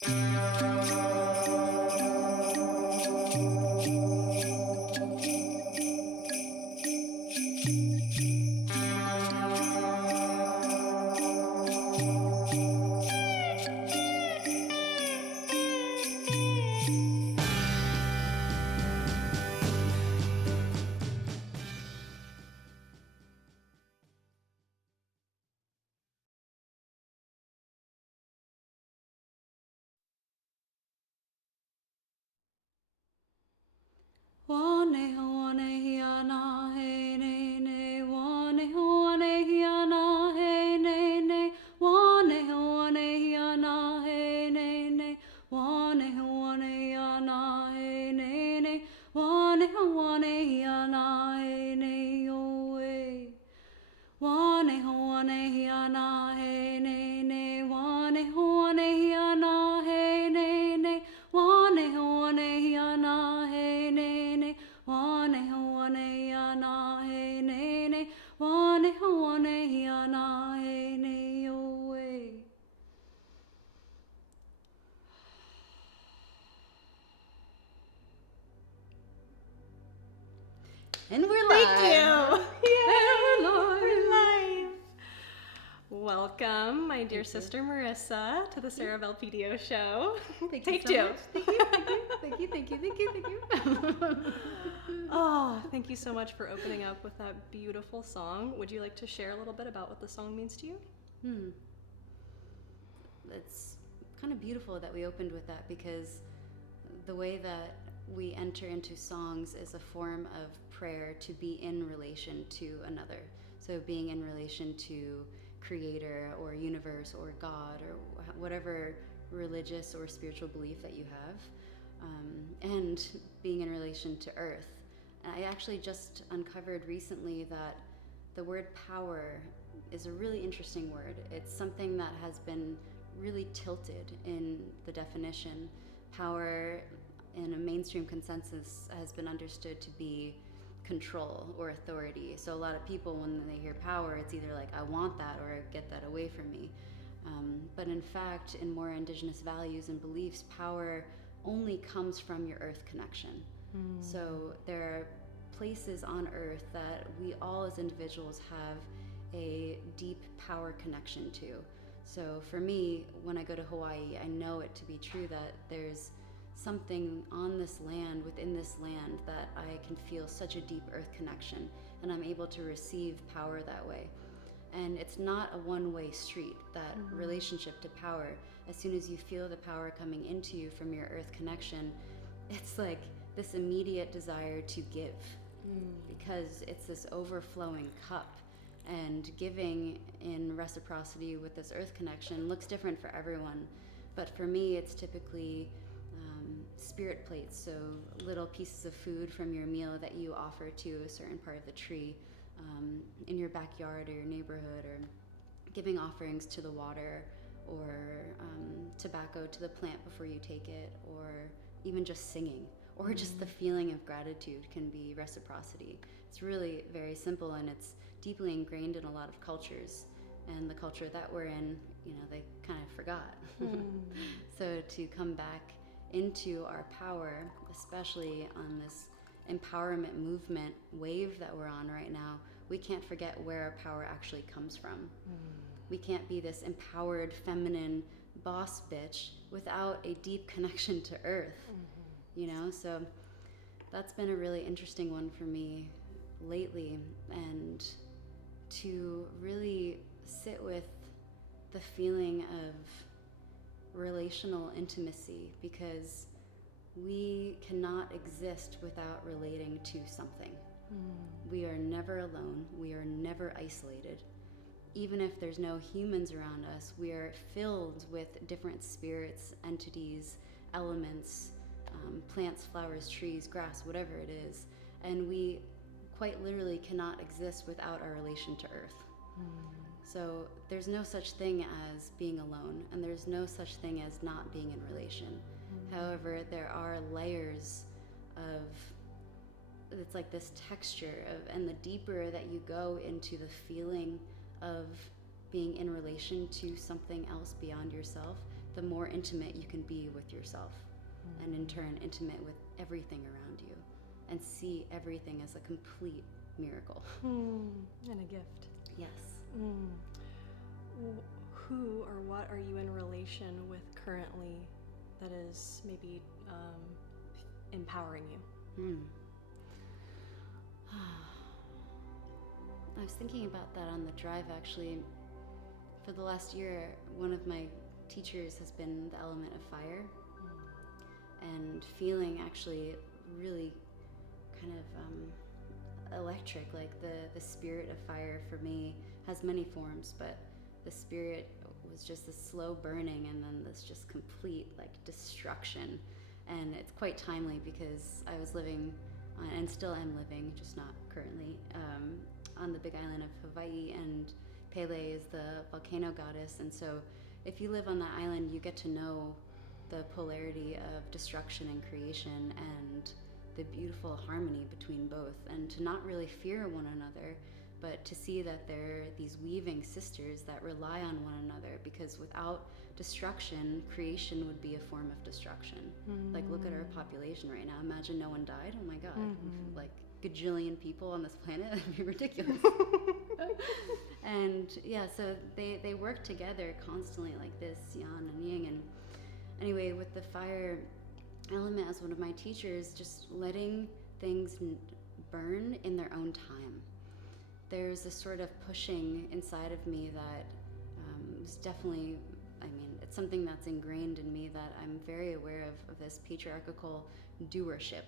Wane wane hiana he ne ne wane hiana he ne ne wane hiana he ne ne wane hiana he ne ne wane hiana he ne yo e wane hiana he ne ne wane hiana he ne ne wane hiana he ne ne wane hiana he ne ne wane hiana he ne yo e. And we're live. Thank you. Yay, We're live. Welcome, my dear sister Marisa, to the Sarah Belpedio show. Thank Take you so two. much. Thank you. Oh, thank you so much for opening up with that beautiful song. Would you like to share a little bit about what the song means to you? It's kind of beautiful that we opened with that, because the way that we enter into songs is a form of prayer to be in relation to another. So being in relation to creator or universe or God or whatever religious or spiritual belief that you have, and being in relation to earth. And I actually just uncovered recently that the word power is a really interesting word. It's something that has been really tilted in the definition. Power in a mainstream consensus has been understood to be control or authority. So a lot of people, when they hear power, it's either like, I want that or get that away from me. But in fact, in more indigenous values and beliefs, power only comes from your earth connection. So there are places on earth that we all as individuals have a deep power connection to. So for me, when I go to Hawaii, I know it to be true that there's something on this land, within this land, that I can feel such a deep earth connection, and I'm able to receive power that way. And it's not a one-way street, that relationship to power. As soon as you feel the power coming into you from your earth connection, it's like this immediate desire to give, because it's this overflowing cup. And giving in reciprocity with this earth connection looks different for everyone. But for me, it's typically spirit plates, so little pieces of food from your meal that you offer to a certain part of the tree, in your backyard or your neighborhood, or giving offerings to the water, or tobacco to the plant before you take it, or even just singing, or just the feeling of gratitude can be reciprocity. It's really very simple, and it's deeply ingrained in a lot of cultures. And the culture that we're in, they kind of forgot. So to come back into our power, especially on this empowerment movement wave that we're on right now, we can't forget where our power actually comes from. We can't be this empowered feminine boss bitch without a deep connection to earth. So that's been a really interesting one for me lately, and to really sit with the feeling of relational intimacy, because we cannot exist without relating to something. We are never alone. We are never isolated. Even if there's no humans around us, we are filled with different spirits, entities, elements, plants, flowers, trees, grass, whatever it is. And we quite literally cannot exist without our relation to earth. So there's no such thing as being alone, and there's no such thing as not being in relation. However, there are layers of, it's like this texture of, and the deeper that you go into the feeling of being in relation to something else beyond yourself, the more intimate you can be with yourself, and in turn intimate with everything around you, and see everything as a complete miracle. And a gift. Yes. Who or what are you in relation with currently that is maybe empowering you? I was thinking about that on the drive, actually. For the last year, one of my teachers has been the element of fire, and feeling actually really kind of electric. Like the spirit of fire for me has many forms, but the spirit was just this slow burning and then this just complete like destruction. And it's quite timely because I was living and still am living, just not currently, on the big island of Hawaii, and Pele is the volcano goddess. And so if you live on that island, you get to know the polarity of destruction and creation and the beautiful harmony between both, and to not really fear one another, but to see that they're these weaving sisters that rely on one another, because without destruction, creation would be a form of destruction. Like, look at our population right now. Imagine no one died. Oh my God. Like gajillion people on this planet. That'd be ridiculous. And yeah, so they work together constantly like this, yang and yin. And anyway, with the fire element as one of my teachers, just letting things burn in their own time. There's this sort of pushing inside of me that is definitely, I mean, it's something that's ingrained in me, that I'm very aware of this patriarchal doership.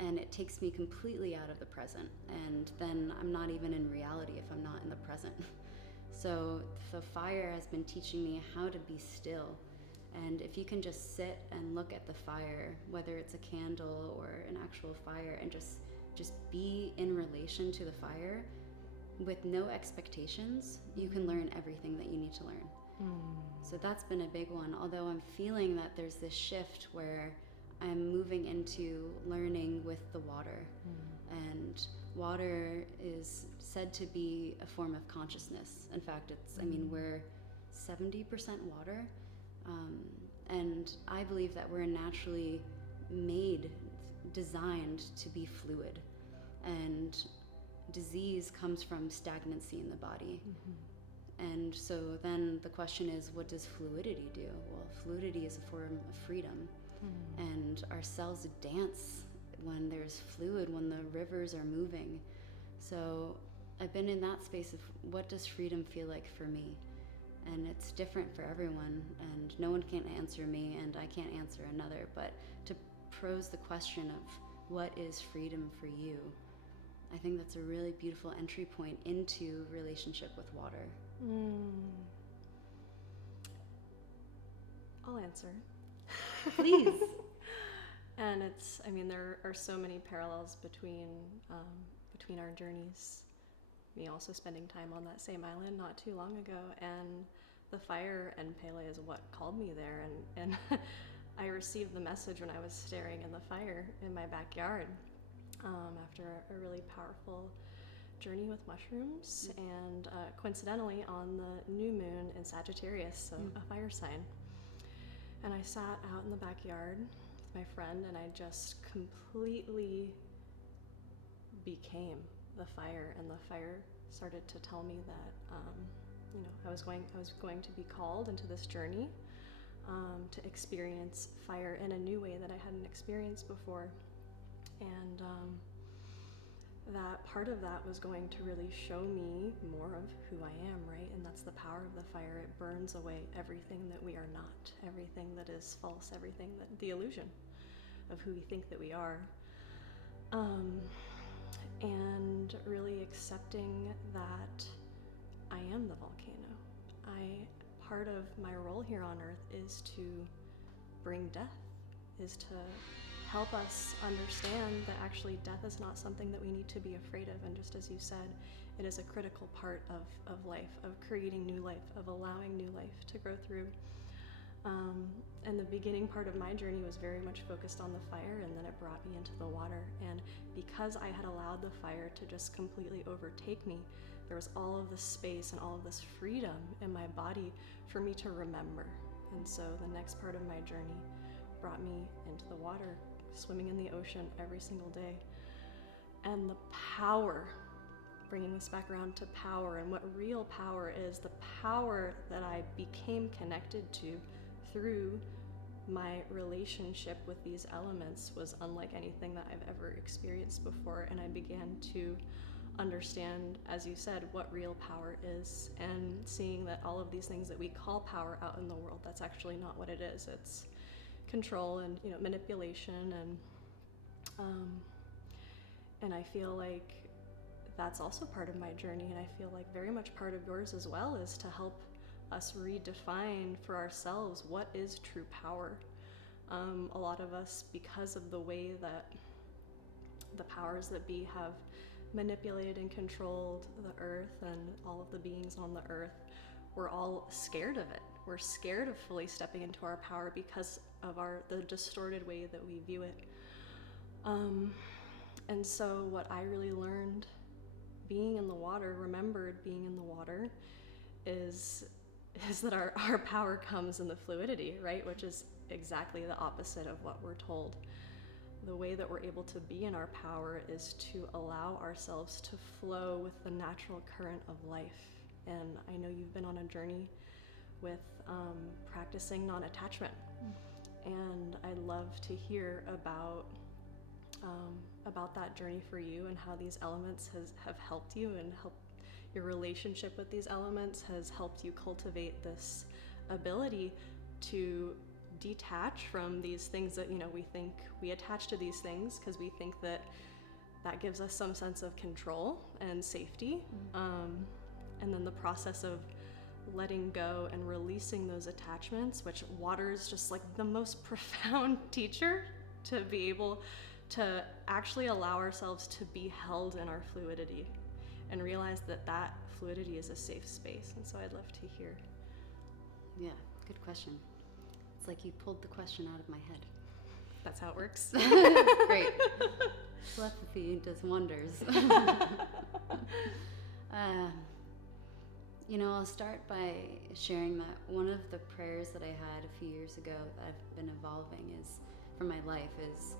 And it takes me completely out of the present. And then I'm not even in reality if I'm not in the present. So the fire has been teaching me how to be still. And if you can just sit and look at the fire, whether it's a candle or an actual fire, and just be in relation to the fire with no expectations, you can learn everything that you need to learn. So that's been a big one, although I'm feeling that there's this shift where I'm moving into learning with the water. And water is said to be a form of consciousness. In fact, it's, I mean, we're 70% water. And I believe that we're naturally designed to be fluid. And disease comes from stagnancy in the body. And so then the question is, what does fluidity do? Well, fluidity is a form of freedom. And our cells dance when there's fluid, when the rivers are moving. So I've been in that space of what does freedom feel like for me? And it's different for everyone, and no one can answer me, and I can't answer another. But to pose the question of what is freedom for you, I think that's a really beautiful entry point into relationship with water. I'll answer. Please. And it's, I mean, there are so many parallels between our journeys. Me also spending time on that same island not too long ago, and the fire and Pele is what called me there. And I received the message when I was staring in the fire in my backyard after a really powerful journey with mushrooms, and coincidentally on the new moon in Sagittarius, so a fire sign. And I sat out in the backyard with my friend, and I just completely became the fire, and the fire started to tell me that I was going to be called into this journey to experience fire in a new way that I hadn't experienced before. And that part of that was going to really show me more of who I am, right? And that's the power of the fire. It burns away everything that we are not, everything that is false, everything that, the illusion of who we think that we are. And really accepting that I am the volcano. Part of my role here on earth is to bring death, is to help us understand that actually death is not something that we need to be afraid of. And just as you said, it is a critical part of life, of creating new life, of allowing new life to grow through. And the beginning part of my journey was very much focused on the fire, and then it brought me into the water. And because I had allowed the fire to just completely overtake me, there was all of this space and all of this freedom in my body for me to remember, And so the next part of my journey brought me into the water, swimming in the ocean every single day. And the power, bringing this back around to power and what real power is, the power that I became connected to through my relationship with these elements was unlike anything that I've ever experienced before. And I began to understand, as you said, what real power is, and seeing that all of these things that we call power out in the world, that's actually not what it is. It's control and manipulation, and I feel like that's also part of my journey, and I feel like very much part of yours as well, is to help us redefine for ourselves what is true power. A lot of us, because of the way that the powers that be have manipulated and controlled the earth and all of the beings on the earth, we're all scared of it. We're scared of fully stepping into our power because of the distorted way that we view it. And so what I really learned remembered being in the water, is that our power comes in the fluidity, right? Which is exactly the opposite of what we're told. The way that we're able to be in our power is to allow ourselves to flow with the natural current of life. And I know you've been on a journey with practicing non-attachment. And I'd love to hear about that journey for you, and how these elements have helped you, and your relationship with these elements has helped you cultivate this ability to detach from these things that we think we attach to these things because we think that gives us some sense of control and safety. And then the process of letting go and releasing those attachments, which water is just like the most profound teacher, to be able to actually allow ourselves to be held in our fluidity and realize that fluidity is a safe space. And so I'd love to hear. Yeah, good question. It's like you pulled the question out of my head. That's how it works. Great. Telepathy does wonders. I'll start by sharing that one of the prayers that I had a few years ago that I've been evolving for my life is,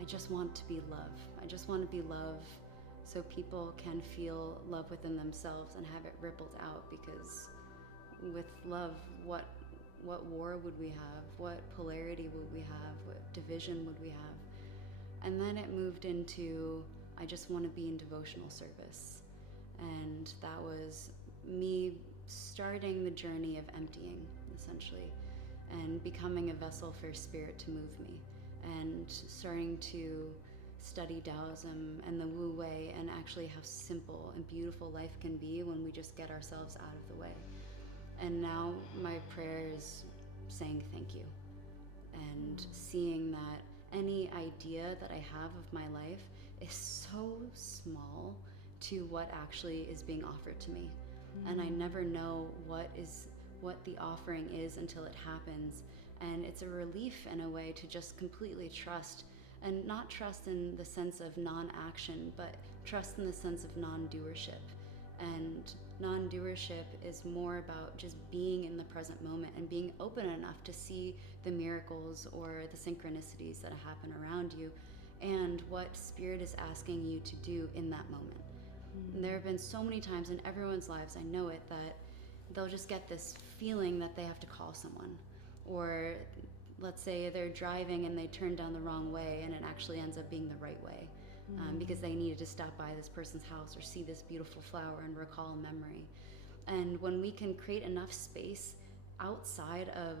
I just want to be love. I just want to be love so people can feel love within themselves and have it rippled out, because with love, what war would we have? What polarity would we have? What division would we have? And then it moved into, I just want to be in devotional service. And that was me starting the journey of emptying, essentially, and becoming a vessel for spirit to move me, and starting to study Taoism and the Wu Wei, and actually how simple and beautiful life can be when we just get ourselves out of the way. And now my prayer is saying thank you, and seeing that any idea that I have of my life is so small to what actually is being offered to me. And I never know what the offering is until it happens. And it's a relief in a way to just completely trust, and not trust in the sense of non-action, but trust in the sense of non-doership. And non-doership is more about just being in the present moment and being open enough to see the miracles or the synchronicities that happen around you, and what spirit is asking you to do in that moment. And there have been so many times in everyone's lives, I know it, that they'll just get this feeling that they have to call someone. Or let's say they're driving and they turn down the wrong way, and it actually ends up being the right way, because they needed to stop by this person's house or see this beautiful flower and recall a memory. And when we can create enough space outside of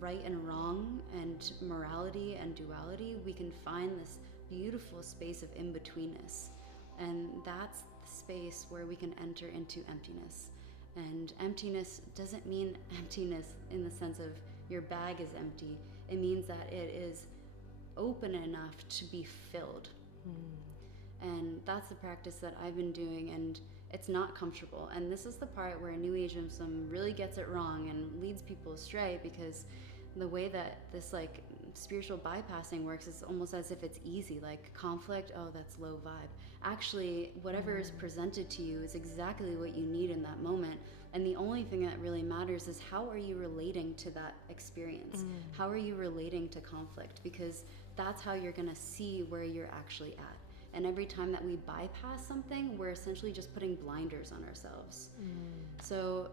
right and wrong and morality and duality, we can find this beautiful space of in-betweenness. And that's the space where we can enter into emptiness. And emptiness doesn't mean emptiness in the sense of your bag is empty. It means that it is open enough to be filled. And that's the practice that I've been doing, and it's not comfortable. And this is the part where New Ageism really gets it wrong and leads people astray, because the way that this spiritual bypassing works is almost as if it's easy, like conflict, oh, that's low vibe. Actually, whatever is presented to you is exactly what you need in that moment. And the only thing that really matters is how are you relating to that experience? How are you relating to conflict? Because that's how you're going to see where you're actually at. And every time that we bypass something, we're essentially just putting blinders on ourselves. So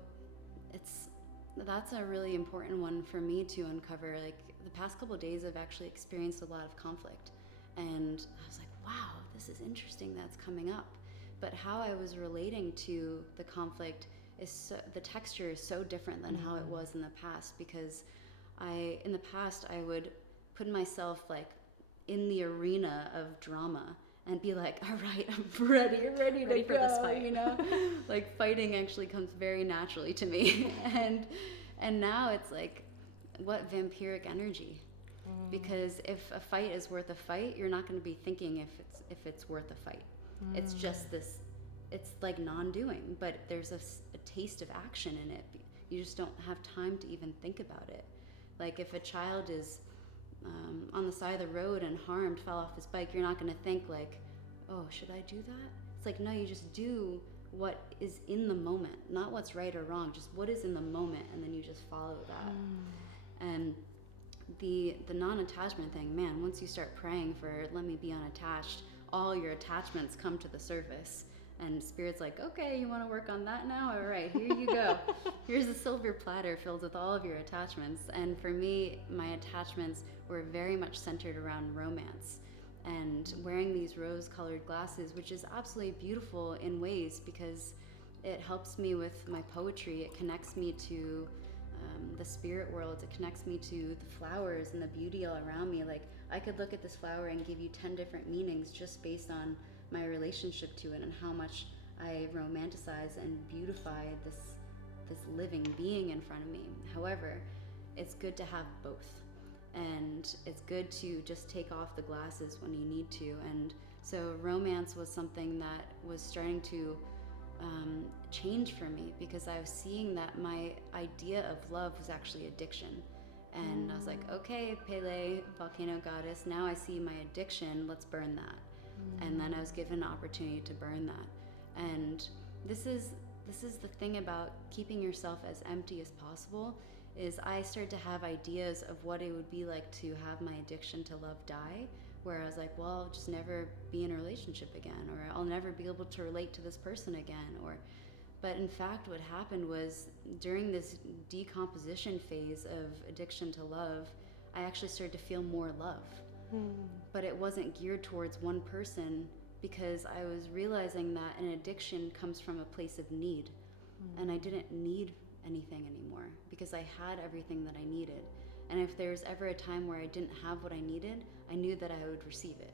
that's a really important one for me to uncover. Like the past couple of days, I've actually experienced a lot of conflict. And I was like, wow, this is interesting that's coming up. But how I was relating to the conflict the texture is so different than how it was in the past, because in the past I would put myself like in the arena of drama and be like, all right, I'm ready to for go, this fight. you know? Like fighting actually comes very naturally to me. And now it's like, what vampiric energy? Because if a fight is worth a fight, you're not going to be thinking if it's worth a fight. It's just this, it's like non-doing, but there's a taste of action in it. You just don't have time to even think about it. Like if a child is on the side of the road and harmed, fell off his bike, you're not going to think like, oh, should I do that? It's like, no, you just do what is in the moment, not what's right or wrong, just what is in the moment, and then you just follow that. And the non-attachment thing, man, once you start praying for let me be unattached, all your attachments come to the surface. And Spirit's like, okay, you want to work on that now? All right, here you go. Here's a silver platter filled with all of your attachments. And for me, my attachments were very much centered around romance and wearing these rose-colored glasses, which is absolutely beautiful in ways because it helps me with my poetry. It connects me to the spirit world. It connects me to the flowers and the beauty all around me. Like I could look at this flower and give you 10 different meanings just based on my relationship to it and how much I romanticize and beautify this living being in front of me. However, it's good to have both, and it's good to just take off the glasses when you need to. And so romance was something that was starting to change for me, because I was seeing that my idea of love was actually addiction. And I was like, okay, Pele, volcano goddess, now I see my addiction, let's burn that. And then I was given an opportunity to burn that. And this is the thing about keeping yourself as empty as possible, is I started to have ideas of what it would be like to have my addiction to love die, where I was like, well, I'll just never be in a relationship again, or I'll never be able to relate to this person again. But in fact, what happened was during this decomposition phase of addiction to love, I actually started to feel more love. But it wasn't geared towards one person, because I was realizing that an addiction comes from a place of need. And I didn't need anything anymore because I had everything that I needed. And if there's ever a time where I didn't have what I needed, I knew that I would receive it.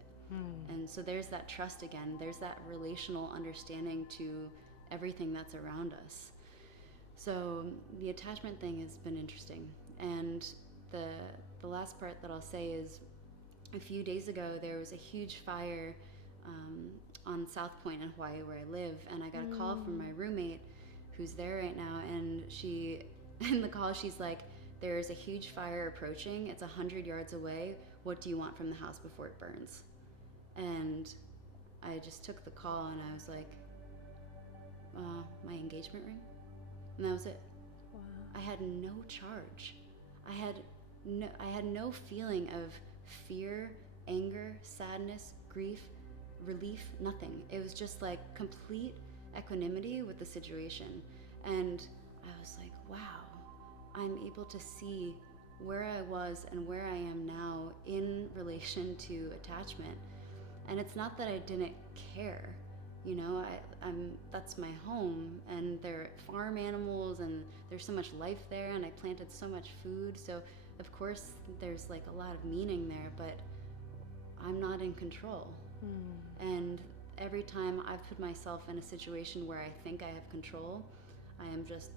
And so there's that trust again. There's that relational understanding to everything that's around us. So the attachment thing has been interesting. And the last part that I'll say is, a few days ago, there was a huge fire on South Point in Hawaii where I live, and I got a call from my roommate who's there right now, and in the call, she's like, there's a huge fire approaching, it's 100 yards away, what do you want from the house before it burns? And I just took the call, and I was like, my engagement ring? And that was it. Wow. I had no charge. I had no feeling of fear, anger, sadness, grief, relief, nothing. It was just like complete equanimity with the situation. And I was like, wow, I'm able to see where I was and where I am now in relation to attachment. And it's not that I didn't care, you know, that's my home, and there are farm animals, and there's so much life there, and I planted so much food. So of course there's like a lot of meaning there, but I'm not in control. And every time I've put myself in a situation where I think I have control, I am just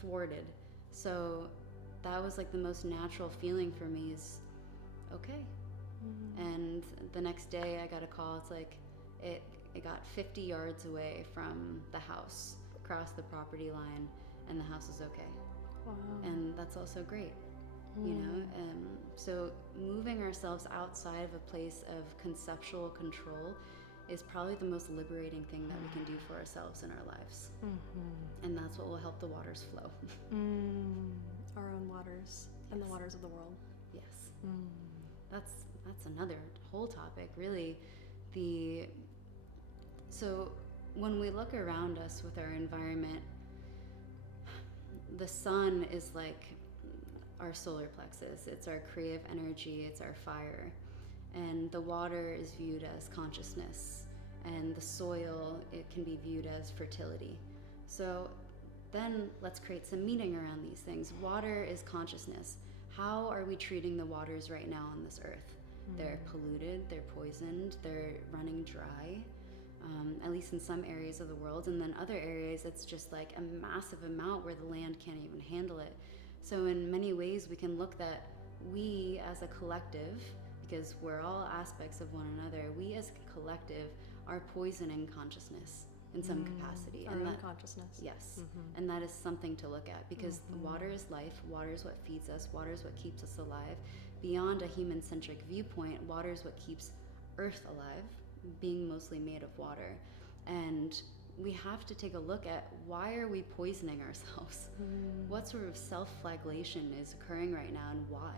thwarted. So that was like the most natural feeling for me is, okay. And the next day I got a call, it's like, it got 50 yards away from the house, across the property line, and the house is okay. Wow. And that's also great. you know? So moving ourselves outside of a place of conceptual control is probably the most liberating thing that we can do for ourselves in our lives. And that's what will help the waters flow. Our own waters and the waters of the world. Yes. That's another whole topic, really. So when we look around us with our environment, the sun is like our solar plexus. It's our creative energy, it's our fire. And the water is viewed as consciousness, and the soil, it can be viewed as fertility. So then let's create some meaning around these things. Water is consciousness. How are we treating the waters right now on this earth? They're polluted, they're poisoned, they're running dry, at least in some areas of the world. And then other areas, it's just like a massive amount where the land can't even handle it. So in many ways, we can look that we as a collective, because we're all aspects of one another, we as a collective are poisoning consciousness in some capacity. Our own consciousness. Yes. And that is something to look at, because water is life, water is what feeds us, water is what keeps us alive. Beyond a human-centric viewpoint, water is what keeps Earth alive, being mostly made of water. And we have to take a look at, why are we poisoning ourselves? What sort of self-flagellation is occurring right now, and why?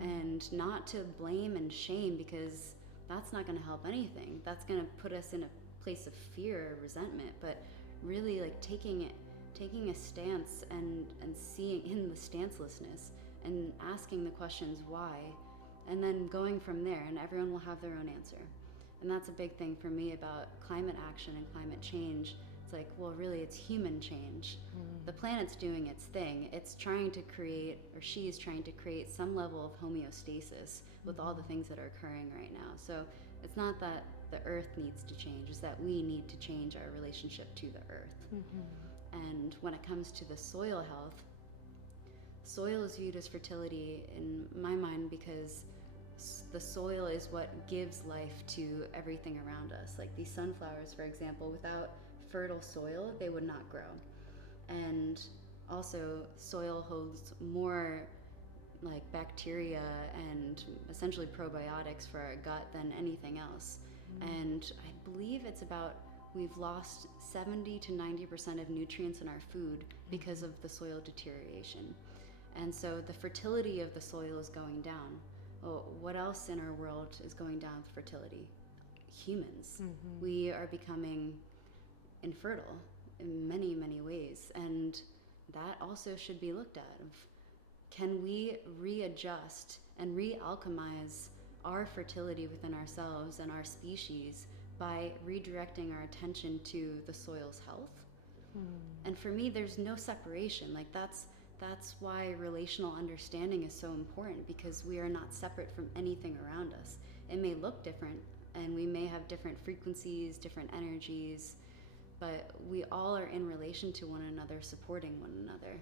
And not to blame and shame, because that's not going to help anything. That's going to put us in a place of fear or resentment, but really like taking a stance and seeing in the stancelessness and asking the questions why, and then going from there, and everyone will have their own answer. And that's a big thing for me about climate action and climate change. It's like, well, really, it's human change. The planet's doing its thing. It's trying to create, or she's trying to create, some level of homeostasis with all the things that are occurring right now. So it's not that the earth needs to change, it's that we need to change our relationship to the earth. And when it comes to the soil health, soil is viewed as fertility in my mind, because the soil is what gives life to everything around us. Like these sunflowers, for example, without fertile soil, they would not grow. And also, soil holds more like bacteria and essentially probiotics for our gut than anything else. And I believe it's about, we've lost 70 to 90% of nutrients in our food because of the soil deterioration. And so the fertility of the soil is going down. Well, what else in our world is going down with fertility? Humans. We are becoming infertile in many, many ways. And that also should be looked at. Can we readjust and re-alchemize our fertility within ourselves and our species by redirecting our attention to the soil's health? And for me, there's no separation. Like that's why relational understanding is so important, because we are not separate from anything around us. It may look different, and we may have different frequencies, different energies, but we all are in relation to one another, supporting one another.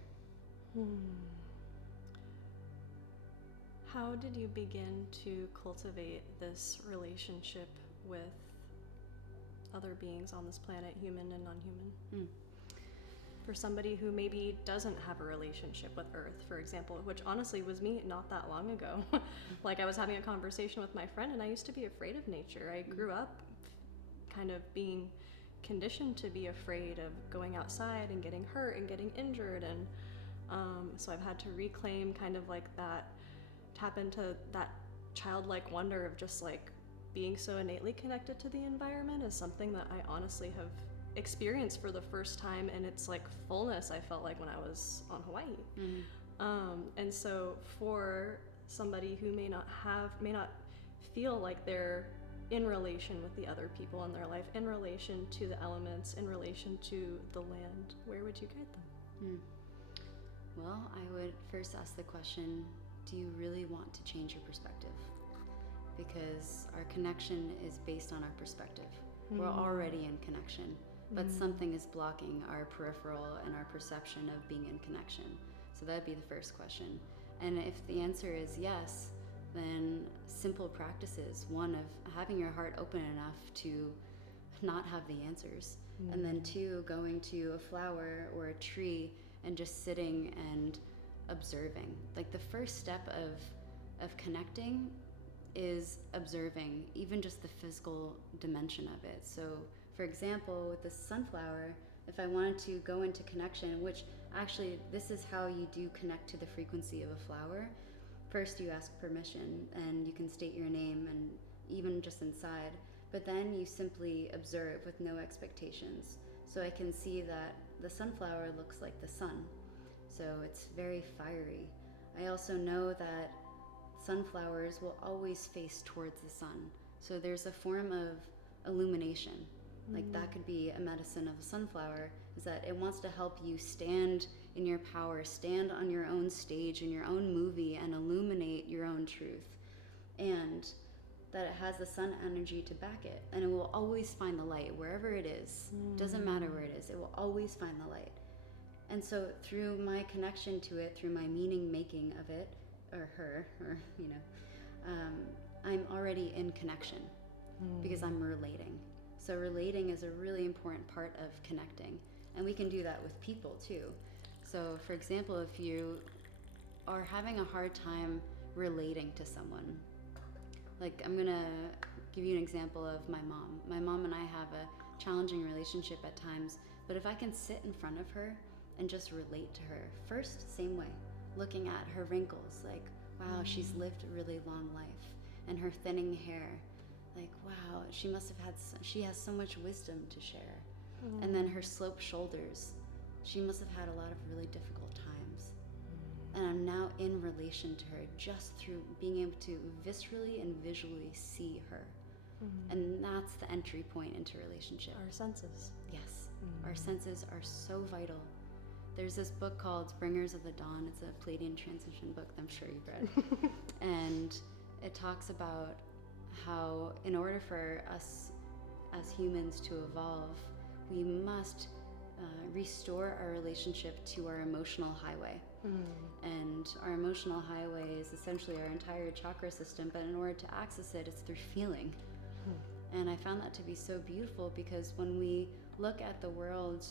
How did you begin to cultivate this relationship with other beings on this planet, human and non-human? For somebody who maybe doesn't have a relationship with Earth, for example, which honestly was me not that long ago. Like I was having a conversation with my friend, and I used to be afraid of nature. I grew up kind of being conditioned to be afraid of going outside and getting hurt and getting injured. And so I've had to reclaim kind of like that, tap into that childlike wonder of just like being so innately connected to the environment is something that I honestly have experienced for the first time, and it's like fullness I felt like when I was on Hawaii. And so for somebody who may not feel like they're in relation with the other people in their life, in relation to the elements, in relation to the land, where would you guide them? Well, I would first ask the question, do you really want to change your perspective? Because our connection is based on our perspective. We're already in connection, but something is blocking our peripheral and our perception of being in connection. So that'd be the first question. And if the answer is yes, then simple practices, one of having your heart open enough to not have the answers, and then two, going to a flower or a tree and just sitting and observing. Like the first step of connecting is observing even just the physical dimension of it. So for example, with the sunflower, if I wanted to go into connection, which actually this is how you do connect to the frequency of a flower. First you ask permission and you can state your name and even just inside, but then you simply observe with no expectations. So I can see that the sunflower looks like the sun, so it's very fiery. I also know that sunflowers will always face towards the sun, so there's a form of illumination. Like that could be a medicine of a sunflower, is that it wants to help you stand in your power, stand on your own stage in your own movie and illuminate your own truth. And that it has the sun energy to back it, and it will always find the light wherever it is. Doesn't matter where it is, it will always find the light. And so through my connection to it, through my meaning making of it, or her, or I'm already in connection because I'm relating. So relating is a really important part of connecting, and we can do that with people too. So for example, if you are having a hard time relating to someone, like I'm gonna give you an example of my mom. My mom and I have a challenging relationship at times, but if I can sit in front of her and just relate to her, first, same way, looking at her wrinkles, like, wow, she's lived a really long life, and her thinning hair, like, wow, she has so much wisdom to share. And then her sloped shoulders, she must have had a lot of really difficult times. And I'm now in relation to her just through being able to viscerally and visually see her. And that's the entry point into relationship. Our senses. Yes, our senses are so vital. There's this book called Bringers of the Dawn. It's a Pleiadian transition book that I'm sure you've read. And it talks about how in order for us as humans to evolve, we must restore our relationship to our emotional highway. And our emotional highway is essentially our entire chakra system, but in order to access it, it's through feeling. And I found that to be so beautiful, because when we look at the world,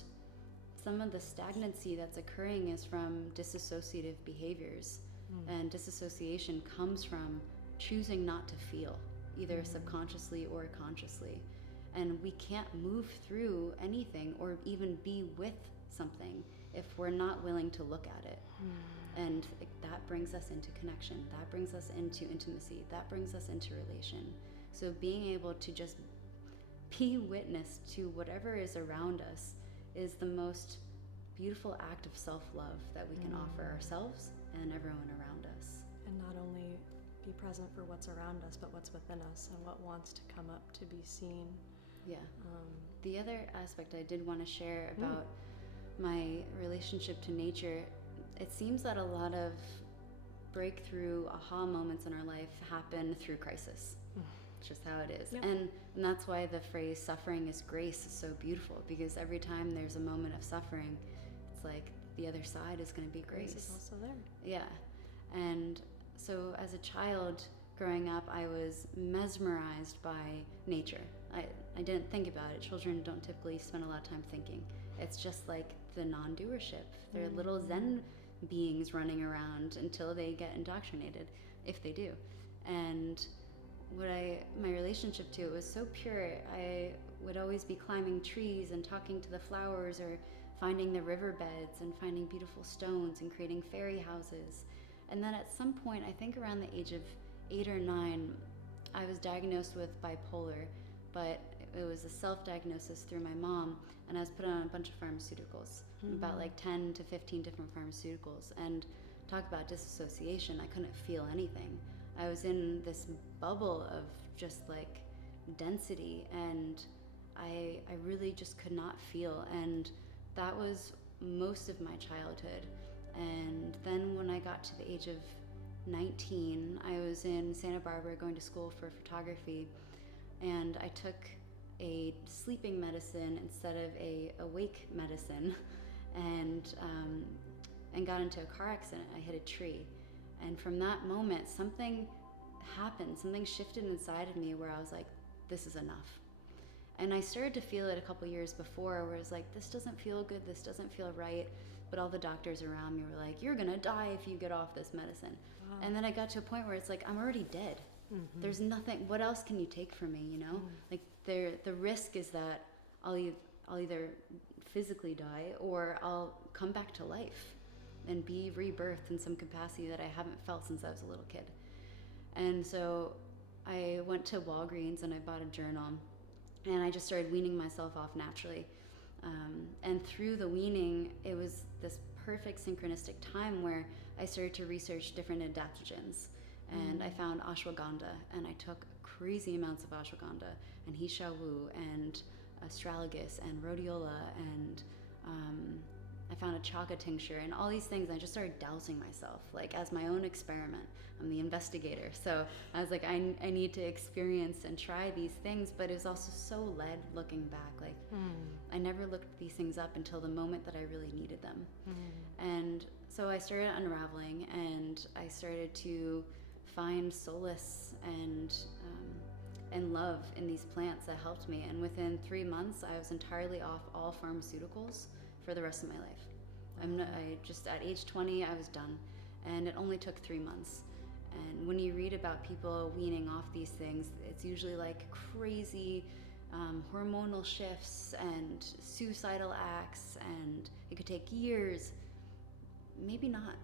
some of the stagnancy that's occurring is from disassociative behaviors. And disassociation comes from choosing not to feel, either subconsciously or consciously. And we can't move through anything or even be with something if we're not willing to look at it. And that brings us into connection, that brings us into intimacy, that brings us into relation. So being able to just be witness to whatever is around us is the most beautiful act of self-love that we can offer ourselves and everyone around us. And not only be present for what's around us, but what's within us and what wants to come up to be seen. Yeah. The other aspect I did want to share about my relationship to nature, it seems that a lot of breakthrough aha moments in our life happen through crisis. It's just how it is. Yeah. And that's why the phrase suffering is grace is so beautiful, because every time there's a moment of suffering, it's like the other side is going to be grace. Grace is also there. Yeah. And so as a child growing up, I was mesmerized by nature. I didn't think about it. Children don't typically spend a lot of time thinking. It's just like the non-doership. They're little Zen beings running around until they get indoctrinated, if they do. And my relationship to it was so pure. I would always be climbing trees and talking to the flowers, or finding the riverbeds and finding beautiful stones and creating fairy houses. And then at some point, I think around the age of 8 or 9, I was diagnosed with bipolar, but it was a self-diagnosis through my mom, and I was put on a bunch of pharmaceuticals, about like 10 to 15 different pharmaceuticals. And talk about disassociation, I couldn't feel anything. I was in this bubble of just like density, and I really just could not feel. And that was most of my childhood. And then when I got to the age of 19, I was in Santa Barbara going to school for photography, and I took a sleeping medicine instead of a awake medicine, and got into a car accident. I hit a tree, and from that moment, something happened. Something shifted inside of me where I was like, this is enough. And I started to feel it a couple years before, where I was like, this doesn't feel good, this doesn't feel right. but all the doctors around me were like, you're gonna die if you get off this medicine. Wow. And then I got to a point where it's like, I'm already dead. There's nothing, what else can you take from me, you know? Like the risk is that I'll either physically die or I'll come back to life and be rebirthed in some capacity that I haven't felt since I was a little kid. And so I went to Walgreens and I bought a journal, and I just started weaning myself off naturally. And through the weaning, it was this perfect synchronistic time where I started to research different adaptogens. And I found ashwagandha, and I took crazy amounts of ashwagandha, and he shou wu, and astragalus, and rhodiola, and I found a chaga tincture, and all these things. I just started dousing myself, like as my own experiment. I'm the investigator, so I was like, I need to experience and try these things. But it was also so led looking back. Like I never looked these things up until the moment that I really needed them. And so I started unraveling, and I started to find solace and love in these plants that helped me. And within 3 months, I was entirely off all pharmaceuticals for the rest of my life. I just at age 20, I was done, and it only took 3 months. And when you read about people weaning off these things, it's usually like crazy hormonal shifts and suicidal acts, and it could take years. Maybe not.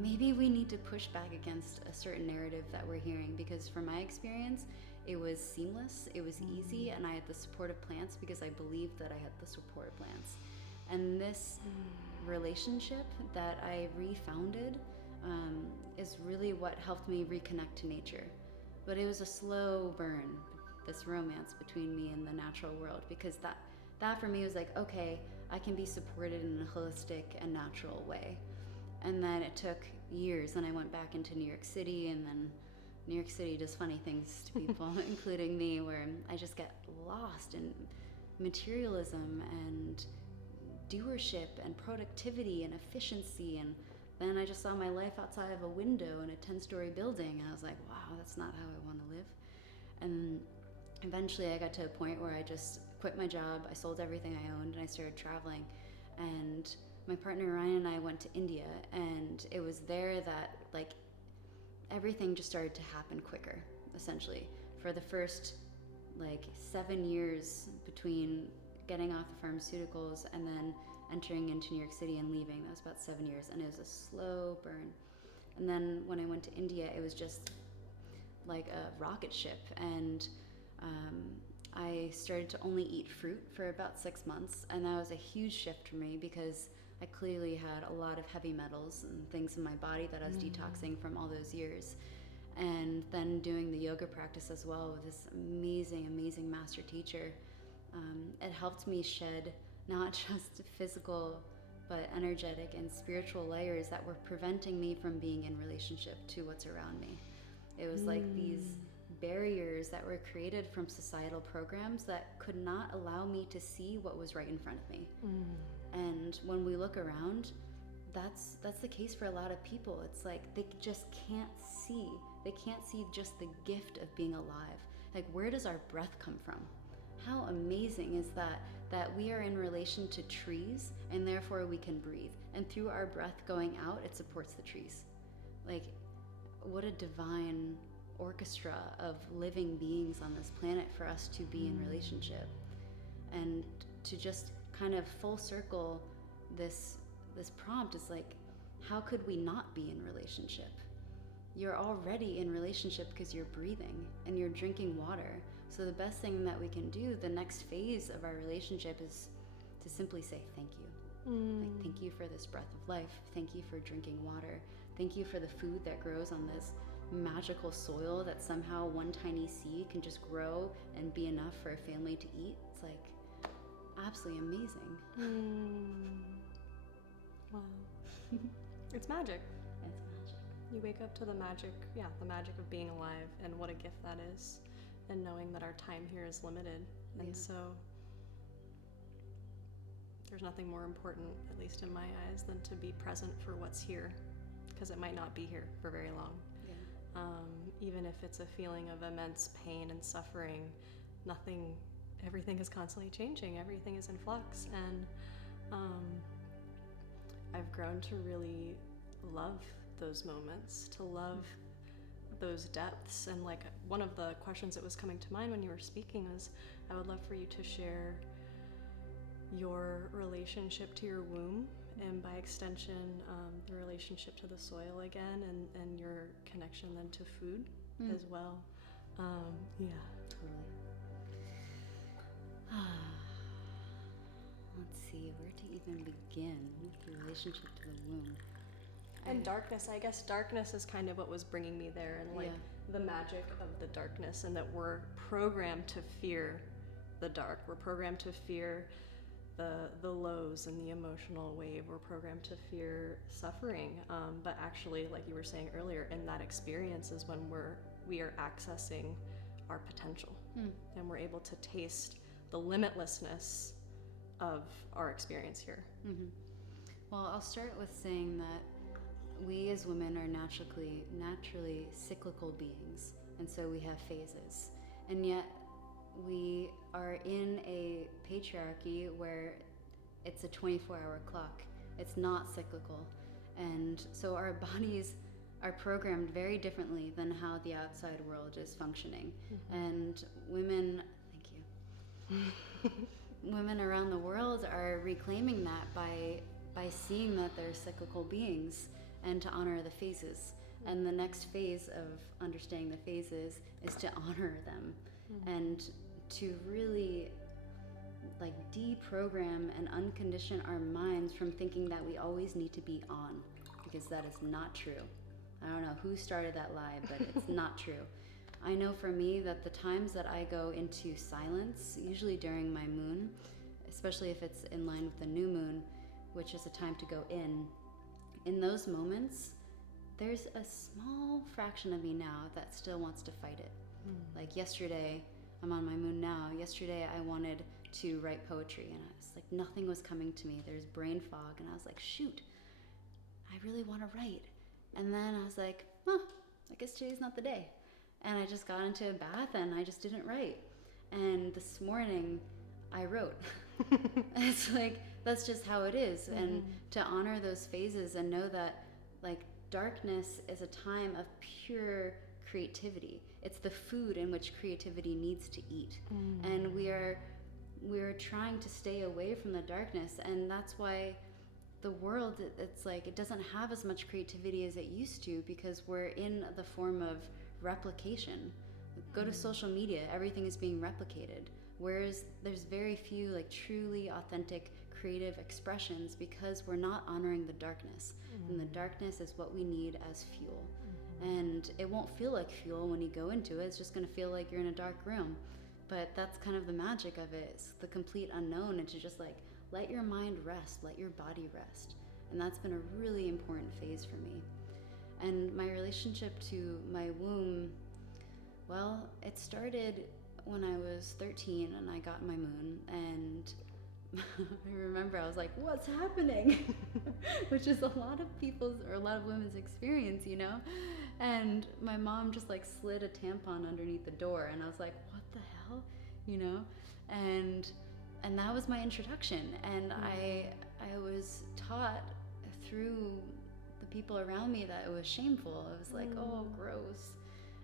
Maybe we need to push back against a certain narrative that we're hearing, because from my experience, it was seamless, it was easy, and I had the support of plants because I believed that I had the support of plants. And this relationship that I refounded is really what helped me reconnect to nature. But it was a slow burn, this romance between me and the natural world, because that for me was like, okay, I can be supported in a holistic and natural way. And then it took years, and I went back into New York City, and then New York City does funny things to people, including me, where I just get lost in materialism and doership and productivity and efficiency. And then I just saw my life outside of a window in a 10-story building, and I was like, wow, that's not how I want to live. And eventually I got to a point where I just quit my job, I sold everything I owned, and I started traveling. And my partner Ryan and I went to India, and it was there that like everything just started to happen quicker, essentially. For the first like 7 years between getting off the pharmaceuticals and then entering into New York City and leaving, that was about 7 years, and it was a slow burn. And then when I went to India, it was just like a rocket ship, and I started to only eat fruit for about 6 months, and that was a huge shift for me because I clearly had a lot of heavy metals and things in my body that I was detoxing from all those years. And then doing the yoga practice as well with this amazing, amazing master teacher, it helped me shed not just physical, but energetic and spiritual layers that were preventing me from being in relationship to what's around me. It was like these barriers that were created from societal programs that could not allow me to see what was right in front of me. And when we look around, that's the case for a lot of people. It's like they just can't see. They can't see just the gift of being alive. Like, where does our breath come from? How amazing is that we are in relation to trees, and therefore we can breathe. And through our breath going out, it supports the trees. Like, what a divine orchestra of living beings on this planet for us to be in relationship. And to just kind of full circle this prompt is like, how could we not be in relationship? You're already in relationship because you're breathing and you're drinking water. So the best thing that we can do, the next phase of our relationship, is to simply say thank you. Like, thank you for this breath of life. Thank you for drinking water. Thank you for the food that grows on this magical soil that somehow one tiny seed can just grow and be enough for a family to eat. It's like absolutely amazing. Wow. It's magic. It's magic. You wake up to the magic of being alive, and what a gift that is, and knowing that our time here is limited. And so there's nothing more important, at least in my eyes, than to be present for what's here, because it might not be here for very long. Even if it's a feeling of immense pain and suffering, everything is constantly changing, everything is in flux. And I've grown to really love those moments, to love those depths. And like one of the questions that was coming to mind when you were speaking was, I would love for you to share your relationship to your womb, and by extension, the relationship to the soil again, and your connection then to food as well. Yeah. Totally. Let's see, where to even begin with the relationship to the womb. And darkness, I guess darkness is kind of what was bringing me there, and like the magic of the darkness, and that we're programmed to fear the dark. We're programmed to fear the lows and the emotional wave. We're programmed to fear suffering. But actually, like you were saying earlier, in that experience is when we are accessing our potential, and we're able to taste the limitlessness of our experience here. Mm-hmm. Well, I'll start with saying that we as women are naturally cyclical beings, and so we have phases, and yet we are in a patriarchy where it's a 24-hour clock. It's not cyclical, and so our bodies are programmed very differently than how the outside world is functioning. And women, thank you, women around the world are reclaiming that by seeing that they're cyclical beings, and to honor the phases. And the next phase of understanding the phases is to honor them, and to really like deprogram and uncondition our minds from thinking that we always need to be on, because that is not true. I don't know who started that lie, but it's not true. I know for me that the times that I go into silence, usually during my moon, especially if it's in line with the new moon, which is a time to go in those moments, there's a small fraction of me now that still wants to fight it. Like yesterday, I'm on my moon now. Yesterday I wanted to write poetry, and I was like, nothing was coming to me. There's brain fog, and I was like, shoot, I really want to write. And then I was like, I guess today's not the day. And I just got into a bath and I just didn't write. And this morning I wrote. It's like, that's just how it is. And to honor those phases and know that like darkness is a time of pure creativity. It's the food in which creativity needs to eat. And we're trying to stay away from the darkness, and that's why the world, it's like it doesn't have as much creativity as it used to, because we're in the form of replication. Go to social media, everything is being replicated, whereas there's very few like truly authentic creative expressions, because we're not honoring the darkness. And the darkness is what we need as fuel. And it won't feel like fuel when you go into it. It's just going to feel like you're in a dark room. But that's kind of the magic of it. It's the complete unknown, and to just like let your mind rest, let your body rest. And that's been a really important phase for me. And my relationship to my womb, well, it started when I was 13 and I got my moon, and I remember I was like, what's happening? Which is a lot of people's, or a lot of women's experience, you know? And my mom just like slid a tampon underneath the door, and I was like, what the hell? You know? And that was my introduction. And I was taught through the people around me that it was shameful. It was like, oh, gross.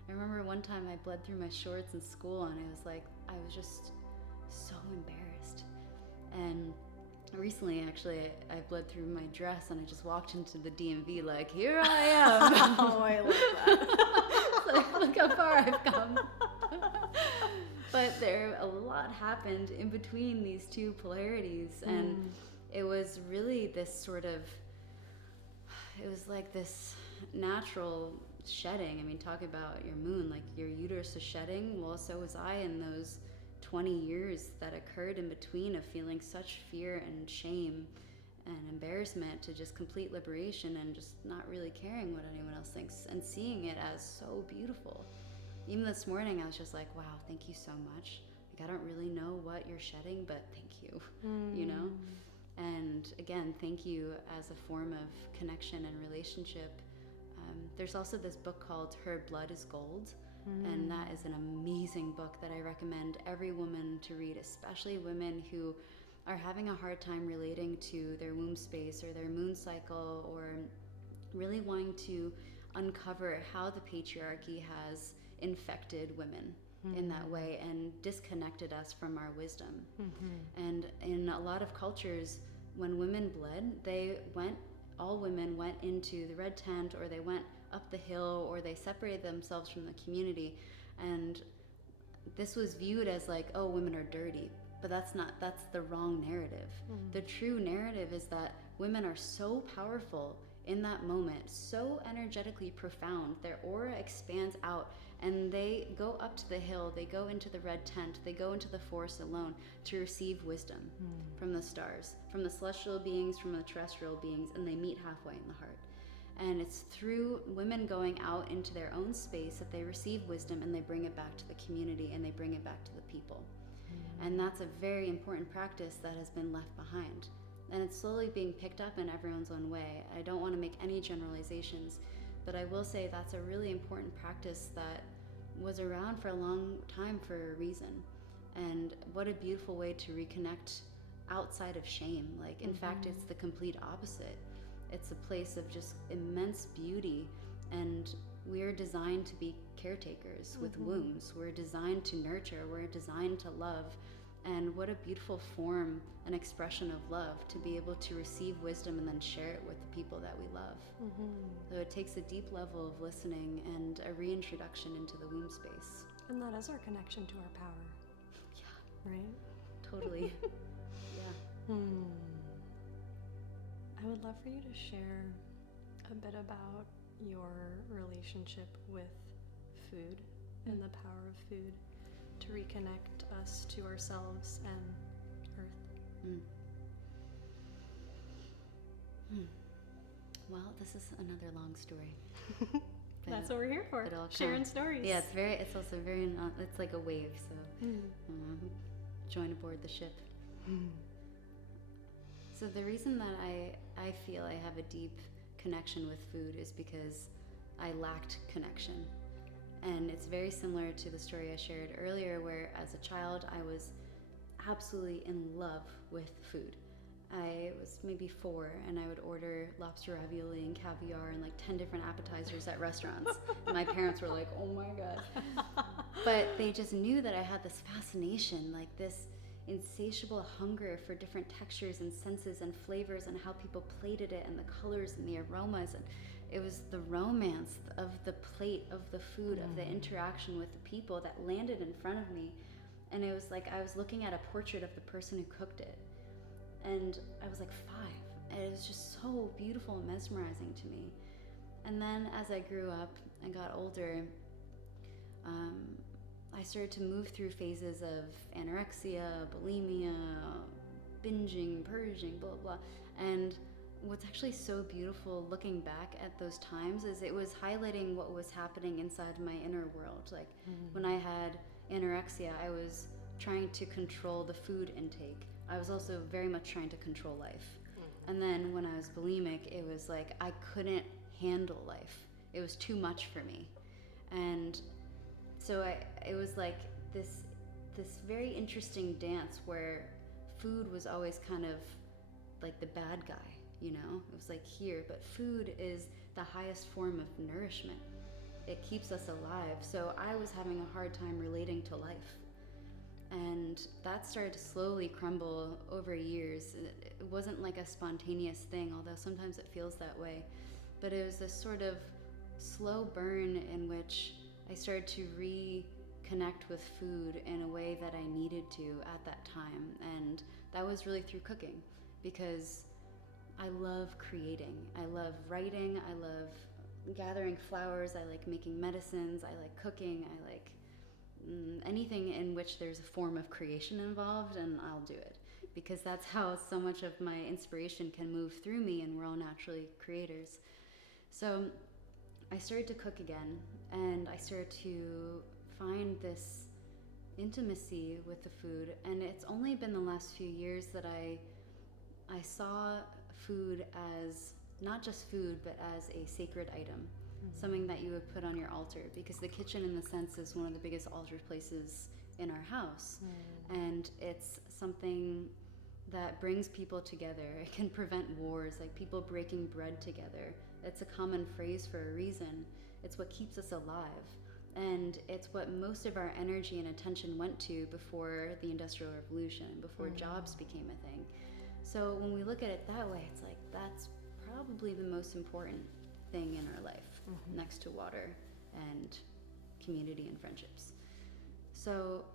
I remember one time I bled through my shorts in school, and it was like, I was just so embarrassed. And recently, actually, I bled through my dress, and I just walked into the DMV like, here I am. Oh, I love that. It's like, look how far I've come. But a lot happened in between these two polarities, and it was really this sort of, it was like this natural shedding. I mean, talk about your moon, like your uterus is shedding. Well, so was I in those 20 years that occurred in between, of feeling such fear and shame and embarrassment, to just complete liberation and just not really caring what anyone else thinks, and seeing it as so beautiful. Even this morning, I was just like, wow, thank you so much. Like, I don't really know what you're shedding, but thank you, you know? And again, thank you as a form of connection and relationship. There's also this book called Her Blood is Gold, and that is an amazing book that I recommend every woman to read, especially women who are having a hard time relating to their womb space or their moon cycle, or really wanting to uncover how the patriarchy has infected women in that way and disconnected us from our wisdom. And in a lot of cultures, when women bled, all women went into the red tent, or they went up the hill, or they separated themselves from the community. And this was viewed as like, oh, women are dirty. But that's the wrong narrative. The true narrative is that women are so powerful in that moment, so energetically profound. Their aura expands out, and they go up to the hill, they go into the red tent, they go into the forest alone to receive wisdom from the stars, from the celestial beings, from the terrestrial beings, and they meet halfway in the heart. And it's through women going out into their own space that they receive wisdom, and they bring it back to the community, and they bring it back to the people. And that's a very important practice that has been left behind. And it's slowly being picked up in everyone's own way. I don't want to make any generalizations, but I will say that's a really important practice that was around for a long time for a reason. And what a beautiful way to reconnect outside of shame. Like, in fact, it's the complete opposite. It's a place of just immense beauty, and we're designed to be caretakers with wombs. We're designed to nurture. We're designed to love. And what a beautiful form and expression of love to be able to receive wisdom and then share it with the people that we love. So it takes a deep level of listening and a reintroduction into the womb space. And that is our connection to our power. Yeah. Right? Totally. Yeah. I would love for you to share a bit about your relationship with food and the power of food to reconnect us to ourselves and Earth. Well, this is another long story. That's what we're here for. Sharing stories. Yeah, it's also very, it's like a wave, so join aboard the ship. So the reason that I feel I have a deep connection with food is because I lacked connection. And it's very similar to the story I shared earlier, where as a child I was absolutely in love with food. I was maybe 4, and I would order lobster ravioli and caviar and like 10 different appetizers at restaurants. And my parents were like, oh my God. But they just knew that I had this fascination, like this insatiable hunger for different textures and senses and flavors, and how people plated it, and the colors and the aromas. And it was the romance of the plate, of the food, of the interaction with the people that landed in front of me. And it was like I was looking at a portrait of the person who cooked it. And I was like 5. And it was just so beautiful and mesmerizing to me. And then as I grew up and got older, I started to move through phases of anorexia, bulimia, binging, purging, blah, blah. And what's actually so beautiful looking back at those times is it was highlighting what was happening inside my inner world. Like when I had anorexia, I was trying to control the food intake. I was also very much trying to control life. And then when I was bulimic, it was like I couldn't handle life. It was too much for me. And so it was like this very interesting dance where food was always kind of like the bad guy, you know? It was like here, but food is the highest form of nourishment. It keeps us alive. So I was having a hard time relating to life. And that started to slowly crumble over years. It wasn't like a spontaneous thing, although sometimes it feels that way. But it was this sort of slow burn in which I started to reconnect with food in a way that I needed to at that time. And that was really through cooking, because I love creating. I love writing. I love gathering flowers. I like making medicines. I like cooking. I like anything in which there's a form of creation involved, and I'll do it, because that's how so much of my inspiration can move through me, and we're all naturally creators. So I started to cook again, and I started to find this intimacy with the food. And it's only been the last few years that I saw food as not just food, but as a sacred item, something that you would put on your altar, because the kitchen, in the sense, is one of the biggest altar places in our house. And it's something that brings people together. It can prevent wars, like people breaking bread together. It's a common phrase for a reason. It's what keeps us alive. And it's what most of our energy and attention went to before the Industrial Revolution, before jobs became a thing. So when we look at it that way, it's like that's probably the most important thing in our life, next to water and community and friendships. So